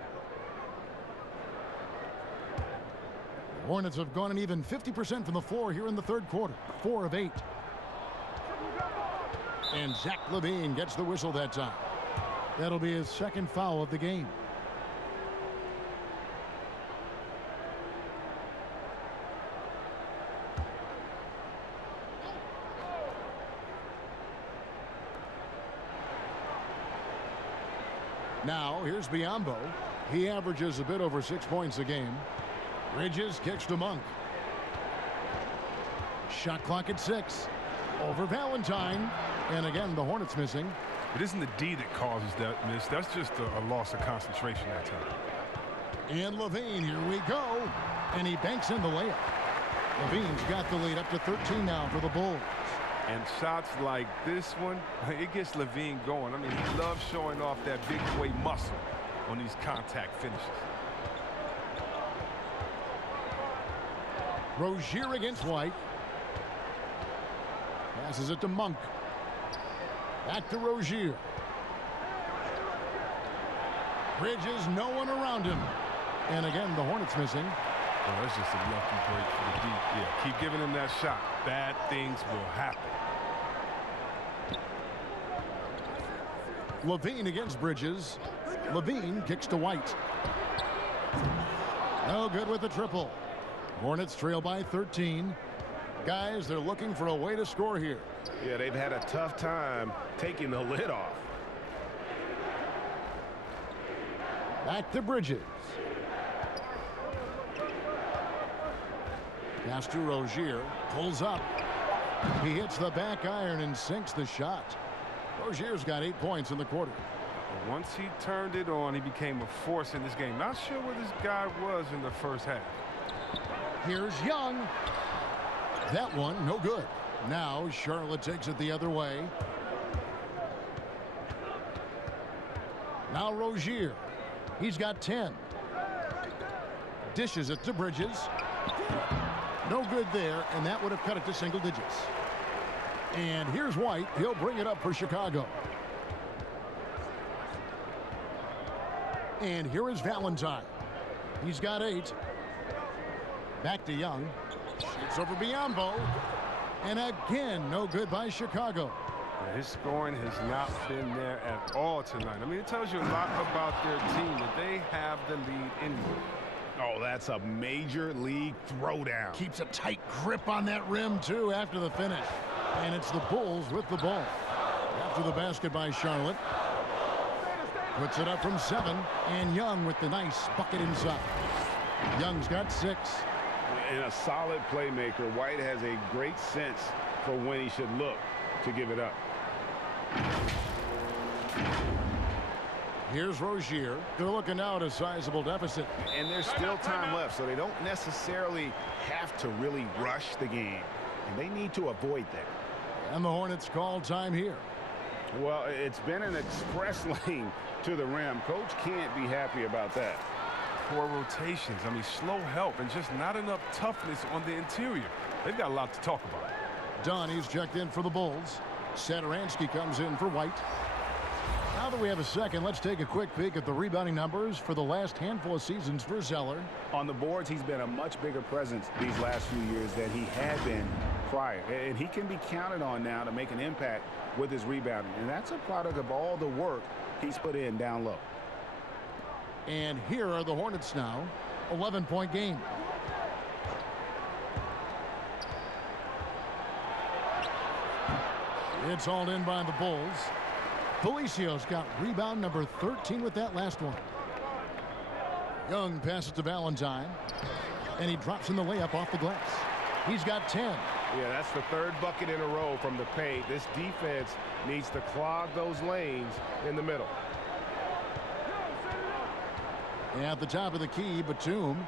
Hornets have gone an even 50% from the floor here in the 3rd quarter. 4 of 8. And Zach LaVine gets the whistle that time. That'll be his 2nd foul of the game. Now, here's Biombo. He averages a bit over 6 points a game. Bridges kicks to Monk. Shot clock at 6. Over Valentine. And again, the Hornets missing. It isn't the D that causes that miss. That's just a loss of concentration that time. And Levine, here we go. And he banks in the layup. Levine's got the lead up to 13 now for the Bulls. And shots like this one, it gets Levine going. I mean, he loves showing off that big boy muscle on these contact finishes. Rozier against White. Passes it to Monk. Back to Rozier. Bridges, no one around him. And again, the Hornets missing. Oh, that's just a lucky break for the deep. Yeah, keep giving him that shot. Bad things will happen. Levine against Bridges. Levine kicks to White. No good with the triple. Hornets trail by 13. Guys, they're looking for a way to score here. Yeah, they've had a tough time taking the lid off. Back to Bridges. Pass to Rozier. Pulls up. He hits the back iron and sinks the shot. Rozier's got 8 points in the quarter. Once he turned it on, he became a force in this game. Not sure where this guy was in the first half. Here's Young. That one, no good. Now Charlotte takes it the other way. Now Rozier. He's got 10. Dishes it to Bridges. No good there, and that would have cut it to single digits. And here's White. He'll bring it up for Chicago. And here is Valentine. He's got 8. Back to Young. Shoots over Biombo. And again, no good by Chicago. His scoring has not been there at all tonight. I mean, it tells you a lot about their team that they have the lead anyway. Oh, that's a major league throwdown. Keeps a tight grip on that rim, too, after the finish. And it's the Bulls with the ball. After the basket by Charlotte. Puts it up from 7. And Young with the nice bucket inside. Young's got 6. And a solid playmaker, White has a great sense for when he should look to give it up. Here's Rozier. They're looking now at a sizable deficit. And there's still time left, so they don't necessarily have to really rush the game. And they need to avoid that. And the Hornets call time here. Well, it's been an express lane to the rim. Coach can't be happy about that. Poor rotations. I mean, slow help and just not enough toughness on the interior. They've got a lot to talk about. Donnie's checked in for the Bulls. Satoransky comes in for White. Now that we have a second, let's take a quick peek at the rebounding numbers for the last handful of seasons for Zeller. On the boards, he's been a much bigger presence these last few years than he had been prior. And he can be counted on now to make an impact with his rebounding. And that's a product of all the work he's put in down low. And here are the Hornets now. 11-point game. It's hauled in by the Bulls. Felicio's got rebound number 13 with that last one. Young passes to Valentine. And he drops in the layup off the glass. He's got 10. Yeah, that's the third bucket in a row from the paint. This defense needs to clog those lanes in the middle. At the top of the key, Batum.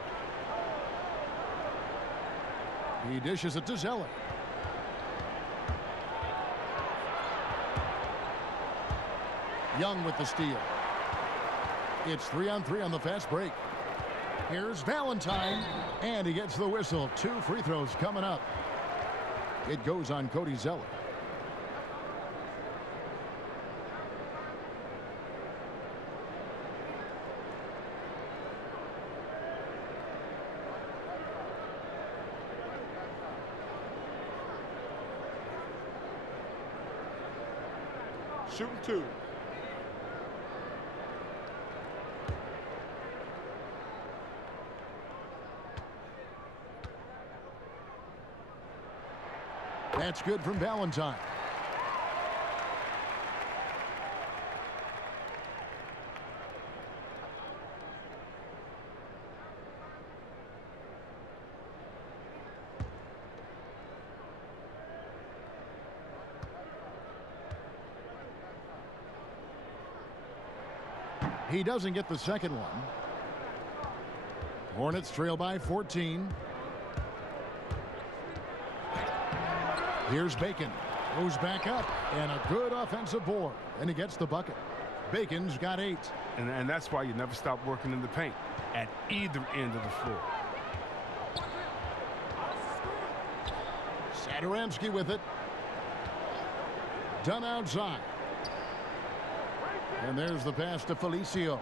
He dishes it to Zeller. Young with the steal. It's 3-on-3 on the fast break. Here's Valentine, and he gets the whistle. 2 free throws coming up. It goes on Cody Zeller. Shooting 2. That's good from Valentine. He doesn't get the second one. Hornets trail by 14. Here's Bacon. Goes back up. And a good offensive board. And he gets the bucket. Bacon's got 8. And that's why you never stop working in the paint at either end of the floor. Satoransky with it. Done outside. And there's the pass to Felicio.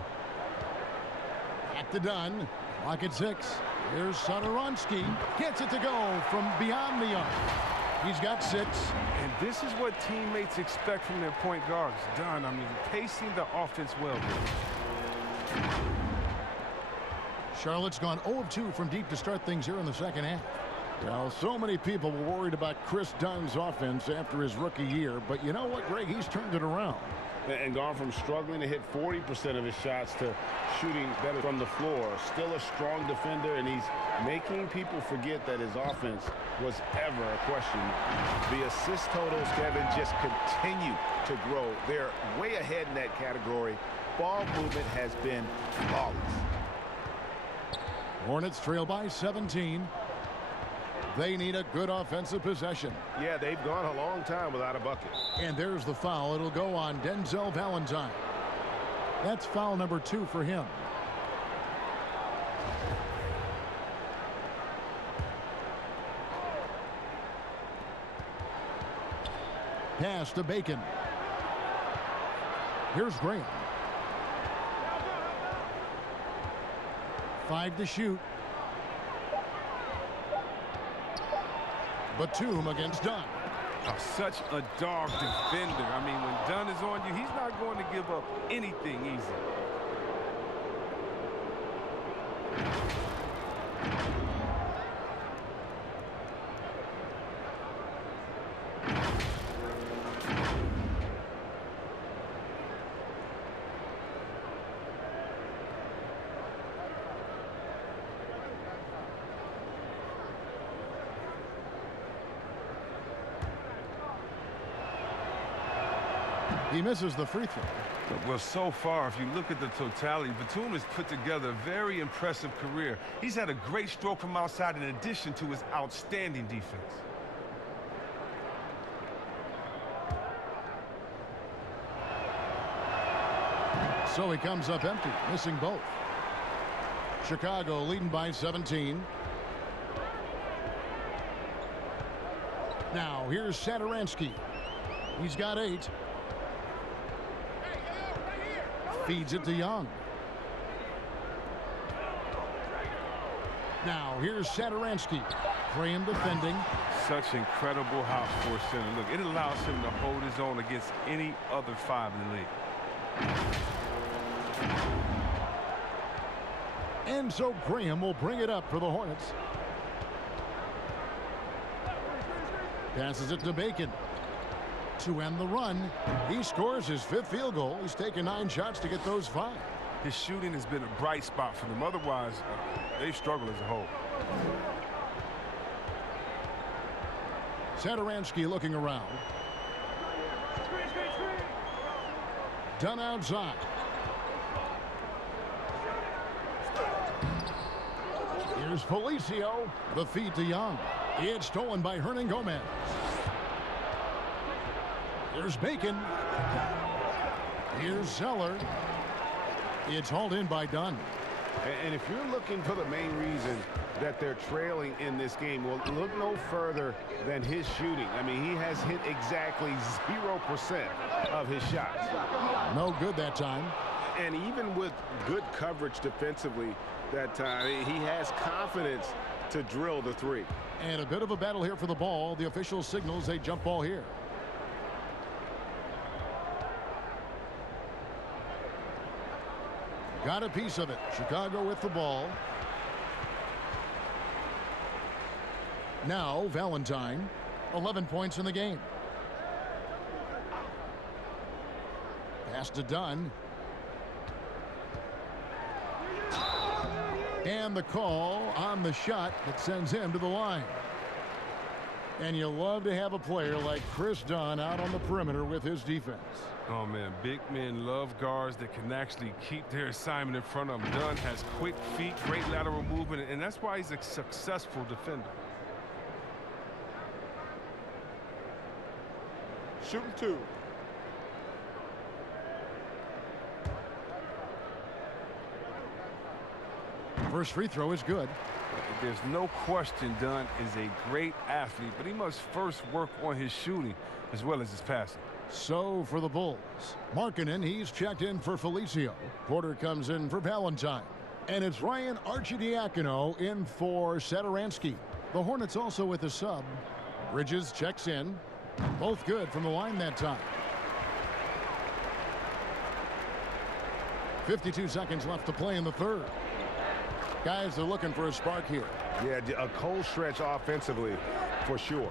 Back to Dunn. Clock at 6. Here's Satoransky. Gets it to go from beyond the arc. He's got 6. And this is what teammates expect from their point guards. Dunn, I mean, pacing the offense well. Charlotte's gone 0 of 2 from deep to start things here in the second half. Well, so many people were worried about Chris Dunn's offense after his rookie year. But you know what, Greg? He's turned it around. And gone from struggling to hit 40% of his shots to shooting better from the floor. Still a strong defender, and he's making people forget that his offense was ever a question. The assist totals, Kevin, just continue to grow. They're way ahead in that category. Ball movement has been flawless. Hornets trail by 17. They need a good offensive possession. Yeah, they've gone a long time without a bucket. And there's the foul. It'll go on Denzel Valentine. That's foul number 2 for him. Pass to Bacon. Here's Graham. 5 to shoot. Batum against Dunn. Oh, such a dog defender. I mean, when Dunn is on you, he's not going to give up anything easy. He misses the free throw. Well, so far, if you look at the totality, Batum has put together a very impressive career. He's had a great stroke from outside in addition to his outstanding defense. So he comes up empty, missing both. Chicago leading by 17. Now here's Satoransky. He's got 8. Feeds it to Young. Now here's Satoransky. Graham defending. Such incredible hot force center. Look, it allows him to hold his own against any other 5 in the league. And so Graham will bring it up for the Hornets. Passes it to Bacon to end the run. He scores his 5th field goal. He's taken 9 shots to get those 5. His shooting has been a bright spot for them. Otherwise, they've struggled as a whole. Satoransky looking around. Done outside. Here's Felicio. The feed to Young. It's stolen by Hernan Gomez. Here's Bacon. Here's Zeller. It's hauled in by Dunn. And if you're looking for the main reason that they're trailing in this game, well, look no further than his shooting. I mean, he has hit exactly 0% of his shots. No good that time. And even with good coverage defensively that time, he has confidence to drill the 3. And a bit of a battle here for the ball. The official signals a jump ball here. Got a piece of it. Chicago with the ball. Now Valentine. 11 points in the game. Pass to Dunn. And the call on the shot that sends him to the line. And you love to have a player like Chris Dunn out on the perimeter with his defense. Oh, man, big men love guards that can actually keep their assignment in front of them. Dunn has quick feet, great lateral movement, and that's why he's a successful defender. Shooting 2. First free throw is good. There's no question Dunn is a great athlete, but he must first work on his shooting as well as his passing. So for the Bulls, Markkanen, he's checked in for Felicio. Porter comes in for Valentine. And it's Ryan Arcidiacono in for Satoransky. The Hornets also with a sub. Bridges checks in. Both good from the line that time. 52 seconds left to play in the third. Guys, they're looking for a spark here. Yeah, a cold stretch offensively for sure.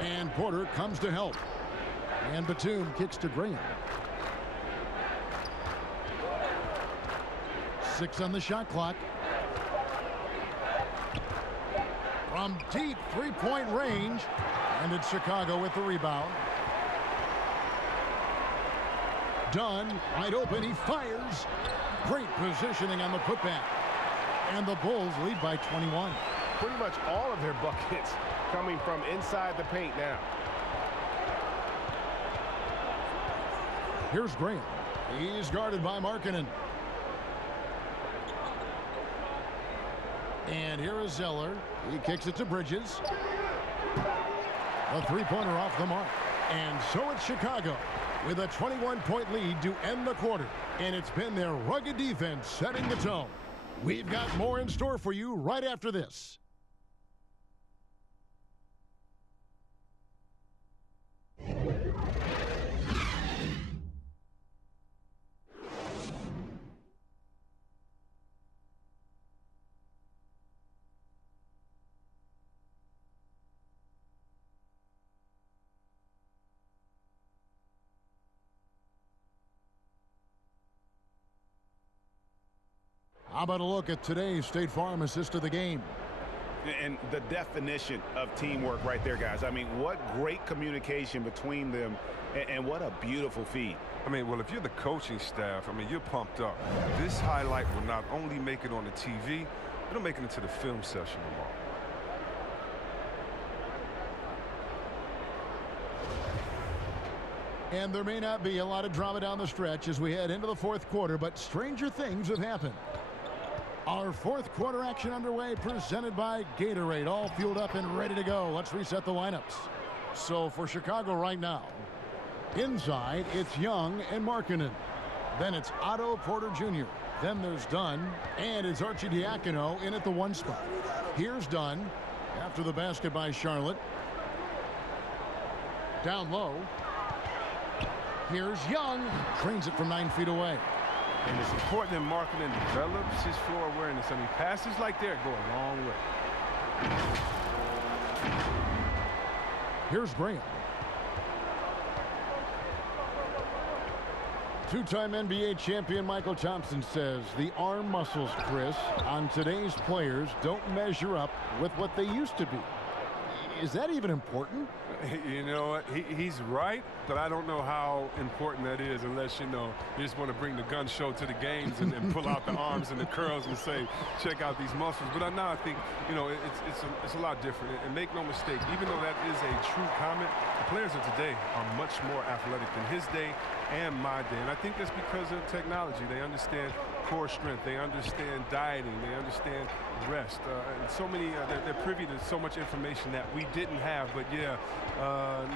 And Porter comes to help. And Batum kicks to Graham. 6 on the shot clock. From deep three-point range. And it's Chicago with the rebound. Dunn, wide open, he fires. Great positioning on the putback. And the Bulls lead by 21. Pretty much all of their buckets coming from inside the paint now. Here's Graham. He's guarded by Markkanen. And here is Zeller. He kicks it to Bridges. A three-pointer off the mark. And so it's Chicago with a 21-point lead to end the quarter. And it's been their rugged defense setting the tone. We've got more in store for you right after this. How about a look at today's State Farm assist of the game? And the definition of teamwork right there, guys. I mean, what great communication between them, and what a beautiful feed. I mean, well, if you're the coaching staff, I mean, you're pumped up. This highlight will not only make it on the TV, it'll make it into the film session tomorrow. And there may not be a lot of drama down the stretch as we head into the fourth quarter, but stranger things have happened. Our fourth quarter action underway, presented by Gatorade, all fueled up and ready to go. Let's reset the lineups. So for Chicago right now, inside, it's Young and Markkanen. Then it's Otto Porter Jr. Then there's Dunn, and it's Arcidiacono in at the 1 spot. Here's Dunn after the basket by Charlotte. Down low. Here's Young. Trains it from 9 feet away. And it's important that Markkanen develops his floor awareness. I mean, passes like that go a long way. Here's Graham. Two-time NBA champion Michael Thompson says the arm muscles, Chris, on today's players don't measure up with what they used to be. Is that even important? You know what? He's right, but I don't know how important that is unless, you know, you just want to bring the gun show to the games and pull out the arms and the curls and say, check out these muscles. But now I think, you know, it's a lot different. And make no mistake, even though that is a true comment, the players of today are much more athletic than his day and my day. And I think that's because of technology. They understand core strength. They understand dieting. They understand rest. And so many, they're privy to so much information that we didn't have. But yeah,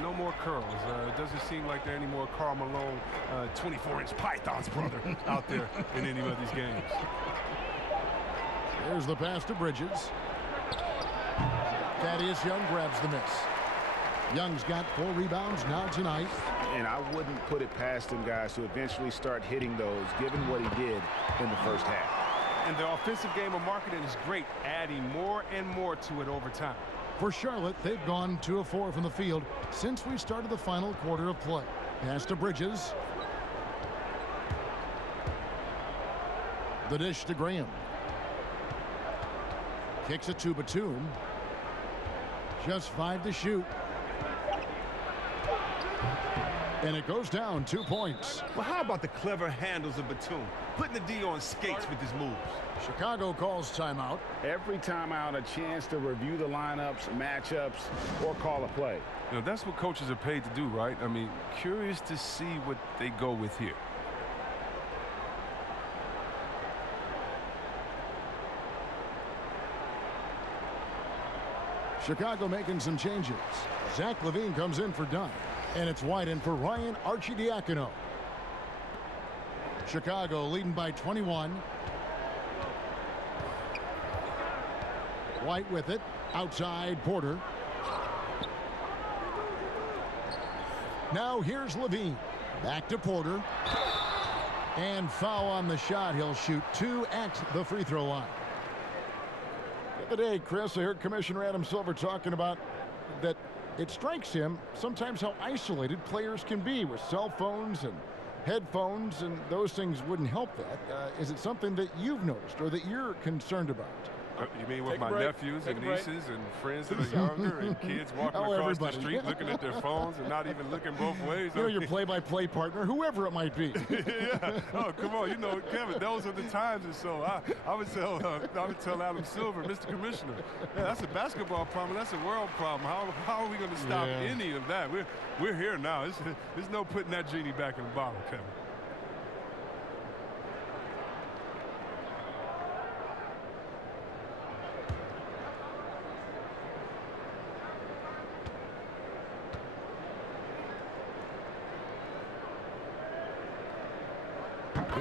no more curls. It doesn't seem like there are any more Karl Malone 24-inch pythons, brother, out there in any of these games. There's the pass to Bridges. Thaddeus Young grabs the miss. Young's got 4 rebounds now tonight. And I wouldn't put it past him, guys, to eventually start hitting those, given what he did in the first half. And the offensive game of Markkanen is great, adding more and more to it over time. For Charlotte, they've gone 2 of 4 from the field since we started the final quarter of play. Pass to Bridges. The dish to Graham. Kicks it to Batum. Just 5 to shoot. And it goes down 2 points. Well, how about the clever handles of Batum? Putting the D on skates with his moves. Chicago calls timeout. Every timeout, a chance to review the lineups, matchups, or call a play. You know, that's what coaches are paid to do, right? I mean, curious to see what they go with here. Chicago making some changes. Zach LaVine comes in for Dunn. And it's wide in for Ryan Arcidiacono. Chicago leading by 21. White with it. Outside Porter. Now here's LaVine. Back to Porter. And foul on the shot. He'll shoot 2 at the free throw line. The other day, Chris, I heard Commissioner Adam Silver talking about that it strikes him sometimes how isolated players can be with cell phones and headphones, and those things wouldn't help that. Is it something that you've noticed or that you're concerned about? You mean with my nephews and nieces and friends that are younger and kids walking across the street looking at their phones and not even looking both ways? You know, your play-by-play partner, whoever it might be. Yeah. Oh, come on. You know, Kevin, those are the times. And so I would tell Adam Silver, Mr. Commissioner, yeah, that's a basketball problem. That's a world problem. How are we going to stop any of that? We're here now. There's no putting that genie back in the bottle, Kevin.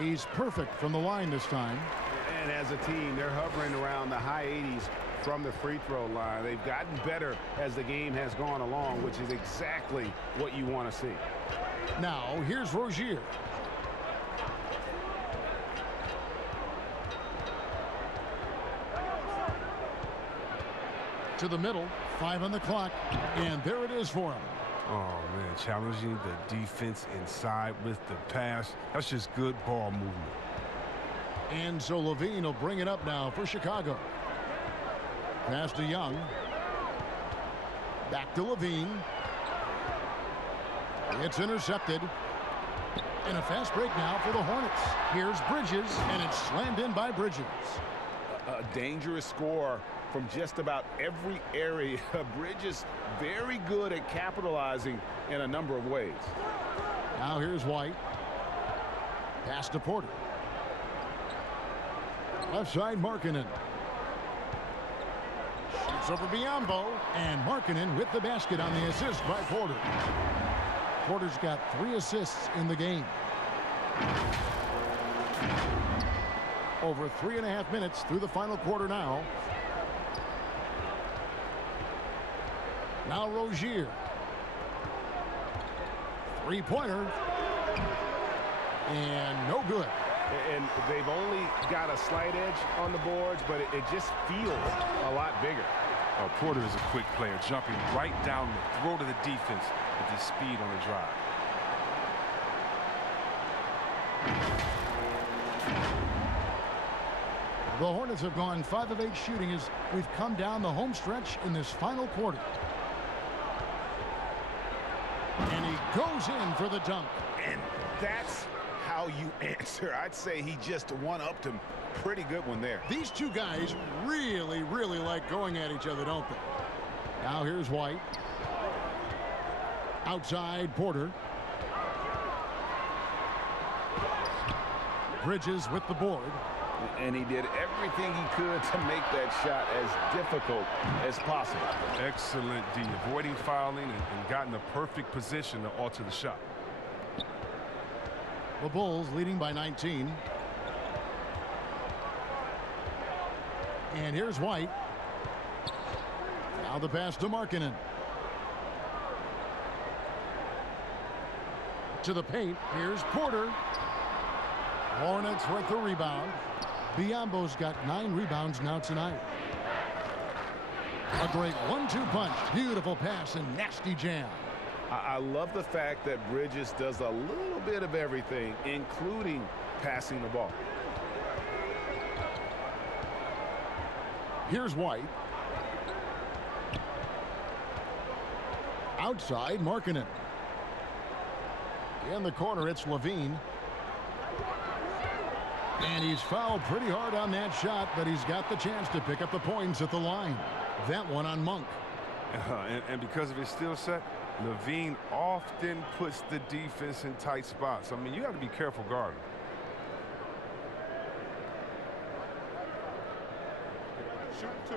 He's perfect from the line this time. And as a team, they're hovering around the high 80s from the free throw line. They've gotten better as the game has gone along, which is exactly what you want to see. Now, here's Rozier. To the middle, 5 on the clock, and there it is for him. Oh, man, challenging the defense inside with the pass. That's just good ball movement. And so LaVine will bring it up now for Chicago. Pass to Young. Back to Levine. It's intercepted. And a fast break now for the Hornets. Here's Bridges, and it's slammed in by Bridges. A dangerous score from just about every area. Bridges very good at capitalizing in a number of ways. Now here's White. Pass to Porter. Left side, Markkanen. Shoots over Biyombo, and Markkanen with the basket on the assist by Porter. Porter's got 3 assists in the game. Over 3.5 minutes through the final quarter now. Now Rozier. Three-pointer. And no good. And they've only got a slight edge on the boards, but it just feels a lot bigger. Porter is a quick player, jumping right down the throat of the defense with his speed on the drive. The Hornets have gone 5 of 8 shooting as we've come down the home stretch in this final quarter. And he goes in for the dunk. And that's how you answer. I'd say he just one-upped him. Pretty good one there. These two guys really, really like going at each other, don't they? Now here's White. Outside, Porter. Bridges with the board. And he did everything he could to make that shot as difficult as possible. Excellent D, avoiding fouling and got in the perfect position to alter the shot. The Bulls leading by 19. And here's White. Now the pass to Markkanen. To the paint. Here's Porter. Hornets with the rebound. Biyombo's got 9 rebounds now tonight. A great 1-2 punch. Beautiful pass and nasty jam. I love the fact that Bridges does a little bit of everything, including passing the ball. Here's White. Outside, Markkanen. In the corner, it's Levine. And he's fouled pretty hard on that shot, but he's got the chance to pick up the points at the line. That one on Monk. And because of his skill set, Levine often puts the defense in tight spots. I mean, you got to be careful guarding. Shoot 2.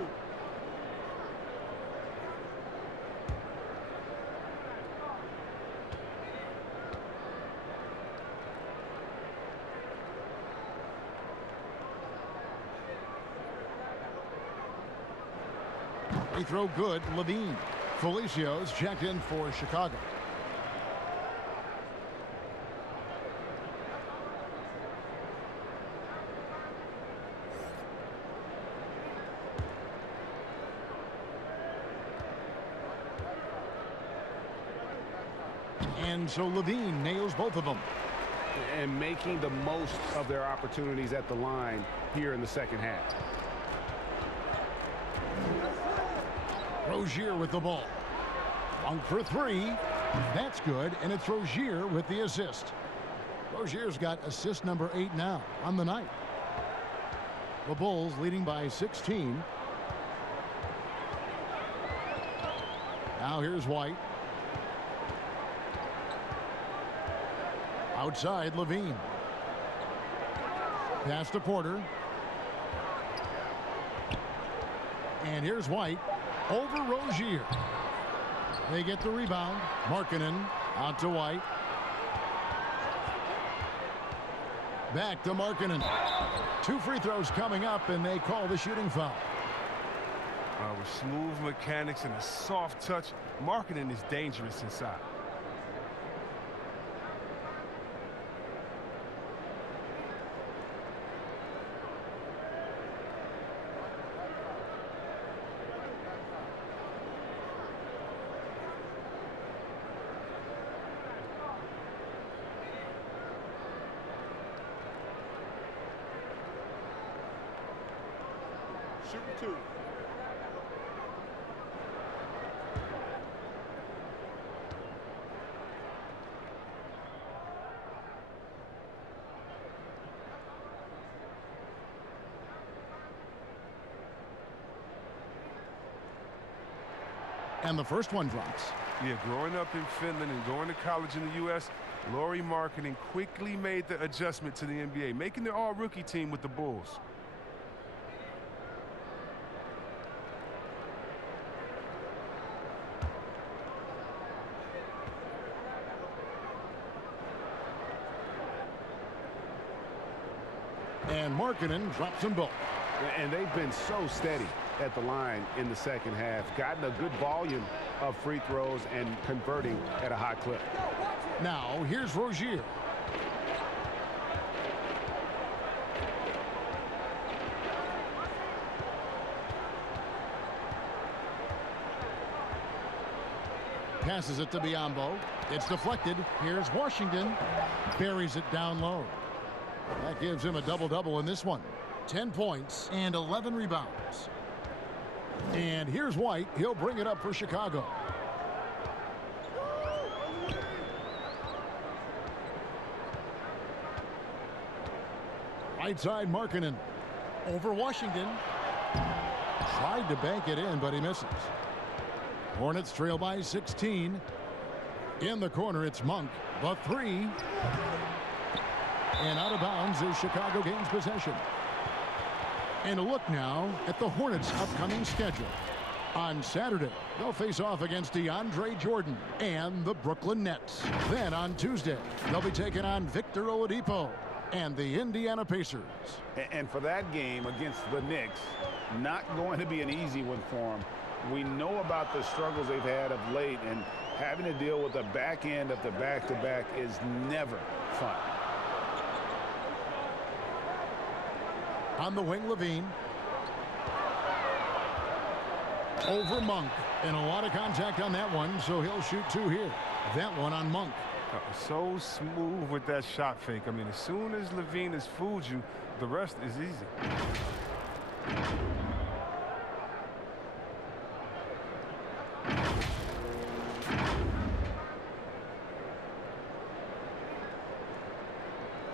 Free throw good, Levine. Felicia's checked in for Chicago. And so Levine nails both of them. And making the most of their opportunities at the line here in the second half. Rozier with the ball. Monk for 3. That's good, and it's Rozier with the assist. Rozier's got assist number 8 now on the night. The Bulls leading by 16. Now here's White. Outside, Levine. Pass to Porter. And here's White. Over Rozier. They get the rebound. Markkanen out to White. Back to Markkanen. 2 free throws coming up, and they call the shooting foul. With smooth mechanics and a soft touch, Markkanen is dangerous inside. Shoot 2. And the first one drops. Yeah, growing up in Finland and going to college in the U.S., Lauri Markkanen quickly made the adjustment to the NBA, making the all-rookie team with the Bulls. And Markkanen drops them both. And they've been so steady at the line in the second half, gotten a good volume of free throws and converting at a high clip. Now, here's Rozier. Passes it to Biyombo. It's deflected. Here's Washington. Buries it down low. That gives him a double-double in this one. 10 points and 11 rebounds. And here's White. He'll bring it up for Chicago. Right side Markkanen. Over Washington. Tried to bank it in, but he misses. Hornets trail by 16. In the corner, it's Monk. The three. And out of bounds is Chicago gains possession. And a look now at the Hornets' upcoming schedule. On Saturday, they'll face off against DeAndre Jordan and the Brooklyn Nets. Then on Tuesday, they'll be taking on Victor Oladipo and the Indiana Pacers. And for that game against the Knicks, not going to be an easy one for them. We know about the struggles they've had of late, and having to deal with the back end of the back-to-back is never fun. On the wing, Levine. Over Monk. And a lot of contact on that one, so he'll shoot two here. That one on Monk. So smooth with that shot fake. I mean, as soon as Levine has fooled you, the rest is easy.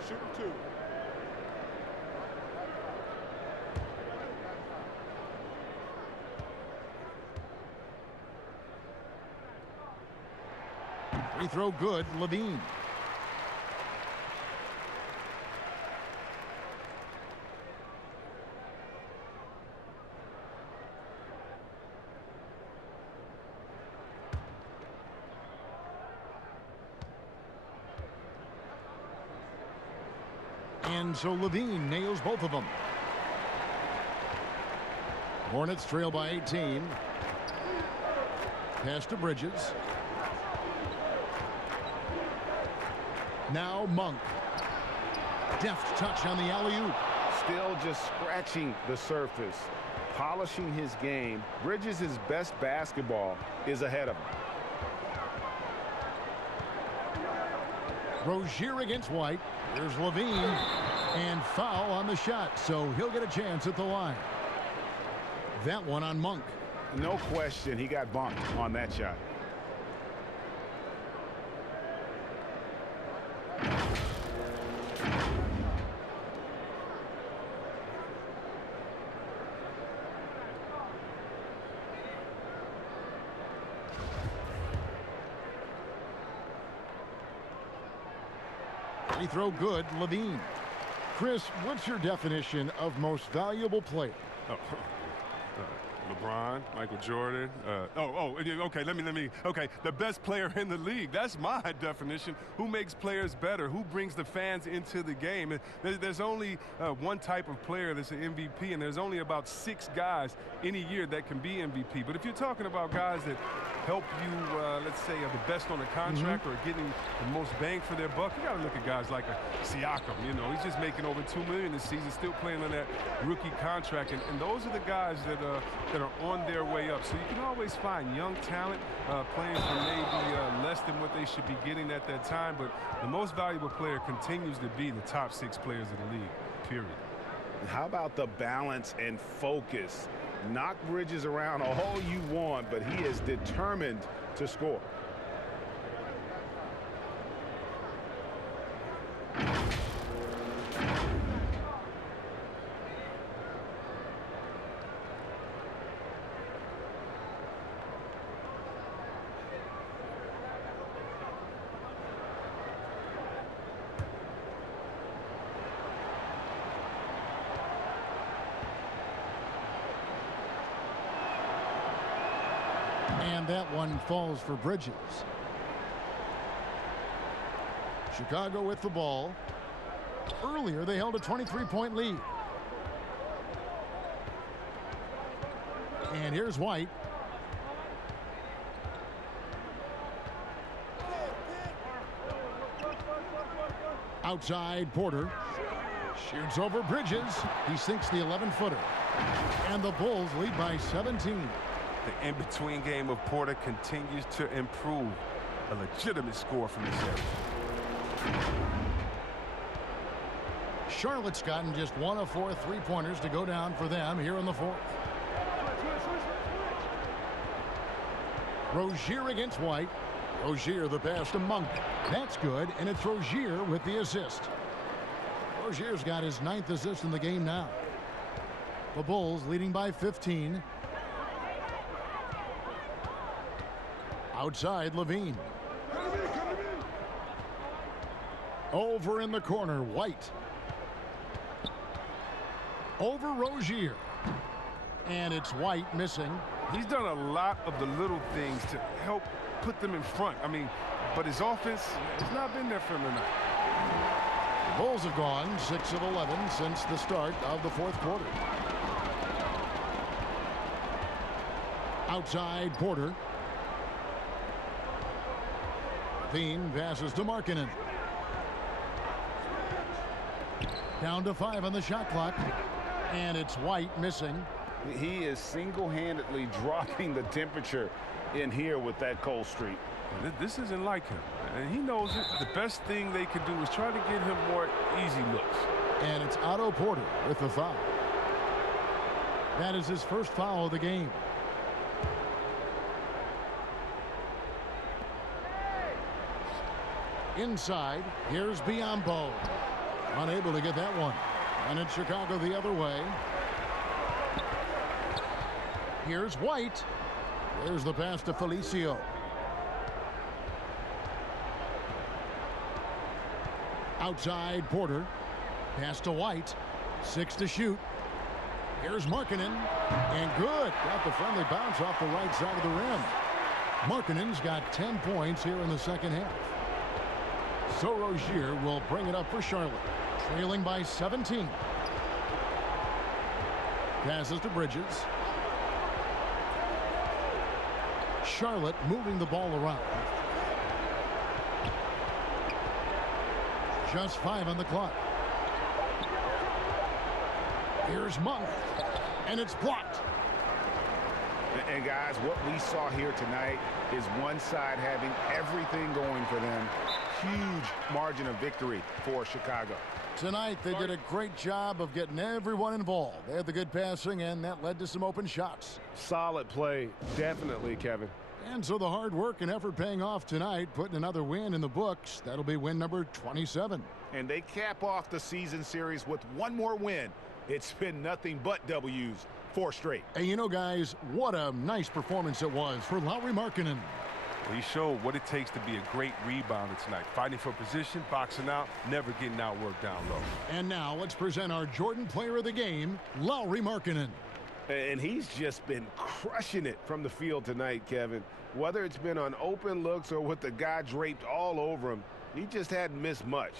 Shooting two. Free throw good, Levine. And so Levine nails both of them. Hornets trail by 18. Pass to Bridges. Now Monk. Deft touch on the alley-oop. Still just scratching the surface, polishing his game. Bridges' best basketball is ahead of him. Rozier against White. Here's Levine. And foul on the shot, so he'll get a chance at the line. That one on Monk. No question, he got bumped on that shot. Free throw good, Levine. Chris, what's your definition of most valuable player? LeBron, Michael Jordan. Okay, okay, the best player in the league. That's my definition. Who makes players better? Who brings the fans into the game? There's only one type of player that's an MVP, and there's only about 6 guys in a year that can be MVP. But if you're talking about guys that help you, let's say, are the best on a contract or getting the most bang for their buck, you got to look at guys like a Siakam. You know, he's just making over $2 million this season, still playing on that rookie contract. And those are the guys that are on their way up. So you can always find young talent playing for maybe less than what they should be getting at that time. But the most valuable player continues to be the top 6 players of the league, period. How about the balance and focus? Knock Bridges around all you want, but he is determined to score. And that one falls for Bridges. Chicago with the ball. Earlier, they held a 23-point lead. And here's White. Outside, Porter. Shoots over Bridges. He sinks the 11-footer. And the Bulls lead by 17. The in-between game of Porter continues to improve. A legitimate score from this area. Charlotte's gotten just 1 of 4 3-pointers to go down for them here in the fourth. Rozier against White. Rozier the pass to Monk. That's good, and it's Rozier with the assist. Rozier's got his 9th assist in the game now. The Bulls leading by 15. Outside, Levine. Over in the corner, White. Over Rozier. And it's White missing. He's done a lot of the little things to help put them in front. I mean, but his offense has not been there for him tonight. The Bulls have gone 6 of 11 since the start of the fourth quarter. Outside, Porter. Levine passes to Markkanen. Down to 5 on the shot clock. And it's White missing. He is single-handedly dropping the temperature in here with that cold streak. This isn't like him, and he knows it. The best thing they could do is try to get him more easy looks. And it's Otto Porter with the foul. That is his first foul of the game. Inside, here's Biyombo. Unable to get that one. And it's Chicago the other way. Here's White. There's the pass to Felicio. Outside, Porter. Pass to White. 6 to shoot. Here's Markkanen. And good. Got the friendly bounce off the right side of the rim. Markkanen's got 10 points here in the second half. So Rozier will bring it up for Charlotte. Trailing by 17. Passes to Bridges. Charlotte moving the ball around. Just 5 on the clock. Here's Monk. And it's blocked. And guys, what we saw here tonight is one side having everything going for them. Huge margin of victory for Chicago. Tonight, they did a great job of getting everyone involved. They had the good passing, and that led to some open shots. Solid play, definitely, Kevin. And so the hard work and effort paying off tonight, putting another win in the books. That'll be win number 27. And they cap off the season series with one more win. It's been nothing but W's, 4 straight. And you know, guys, what a nice performance it was for Lauri Markkanen. He showed what it takes to be a great rebounder tonight. Fighting for position, boxing out, never getting outworked down low. And now let's present our Jordan Player of the Game, Lauri Markkanen. And he's just been crushing it from the field tonight, Kevin. Whether it's been on open looks or with the guy draped all over him, he just hadn't missed much.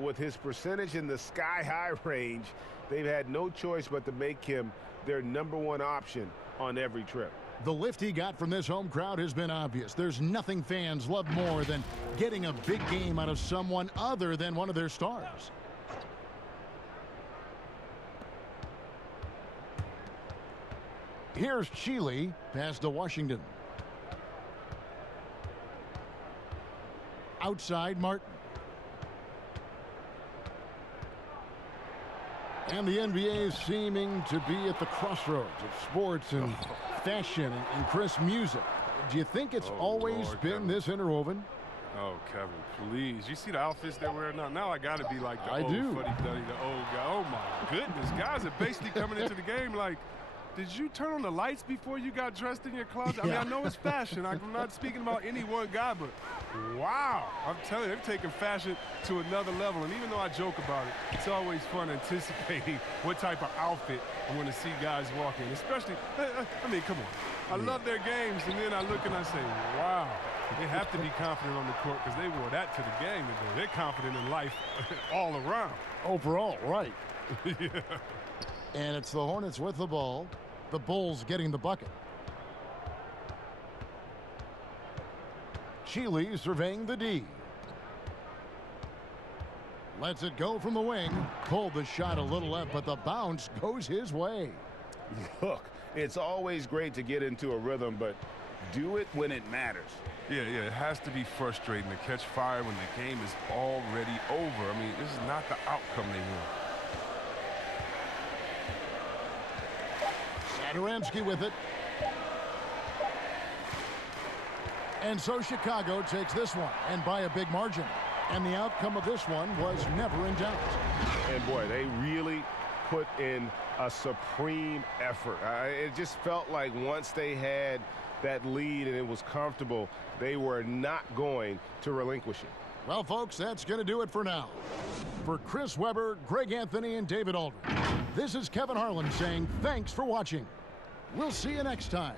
With his percentage in the sky-high range, they've had no choice but to make him their #1 option on every trip. The lift he got from this home crowd has been obvious. There's nothing fans love more than getting a big game out of someone other than one of their stars. Here's Chile, pass to Washington. Outside, Martin. And the NBA is seeming to be at the crossroads of sports and fashion and crisp music. Do you think it's always been Kevin. this interwoven? Oh, Kevin, please. You see the outfits they're wearing now? Now I got to be like the I old do. fuddy-duddy, the old guy. Oh, my goodness. Guys are basically coming into the game like did you turn on the lights before you got dressed in your closet? I mean, I know it's fashion. I'm not speaking about any one guy, but wow. I'm telling you, they've taken fashion to another level. And even though I joke about it, it's always fun anticipating what type of outfit I'm going to see guys walk in. Especially, I mean, come on. I love their games, and then I look and I say, wow. They have to be confident on the court because they wore that to the game today. They're confident in life all around. Overall, right. Yeah. And it's the Hornets with the ball. The Bulls getting the bucket. Shealy surveying the D. Lets it go from the wing. Pulled the shot a little left, but the bounce goes his way. Look, it's always great to get into a rhythm, but do it when it matters. Yeah, it has to be frustrating to catch fire when the game is already over. I mean, this is not the outcome they want. Satoransky with it. And so Chicago takes this one, and by a big margin. And the outcome of this one was never in doubt. And boy, they really put in a supreme effort. It just felt like once they had that lead and it was comfortable, they were not going to relinquish it. Well, folks, that's going to do it for now. For Chris Webber, Greg Anthony, and David Aldridge, this is Kevin Harlan saying thanks for watching. We'll see you next time.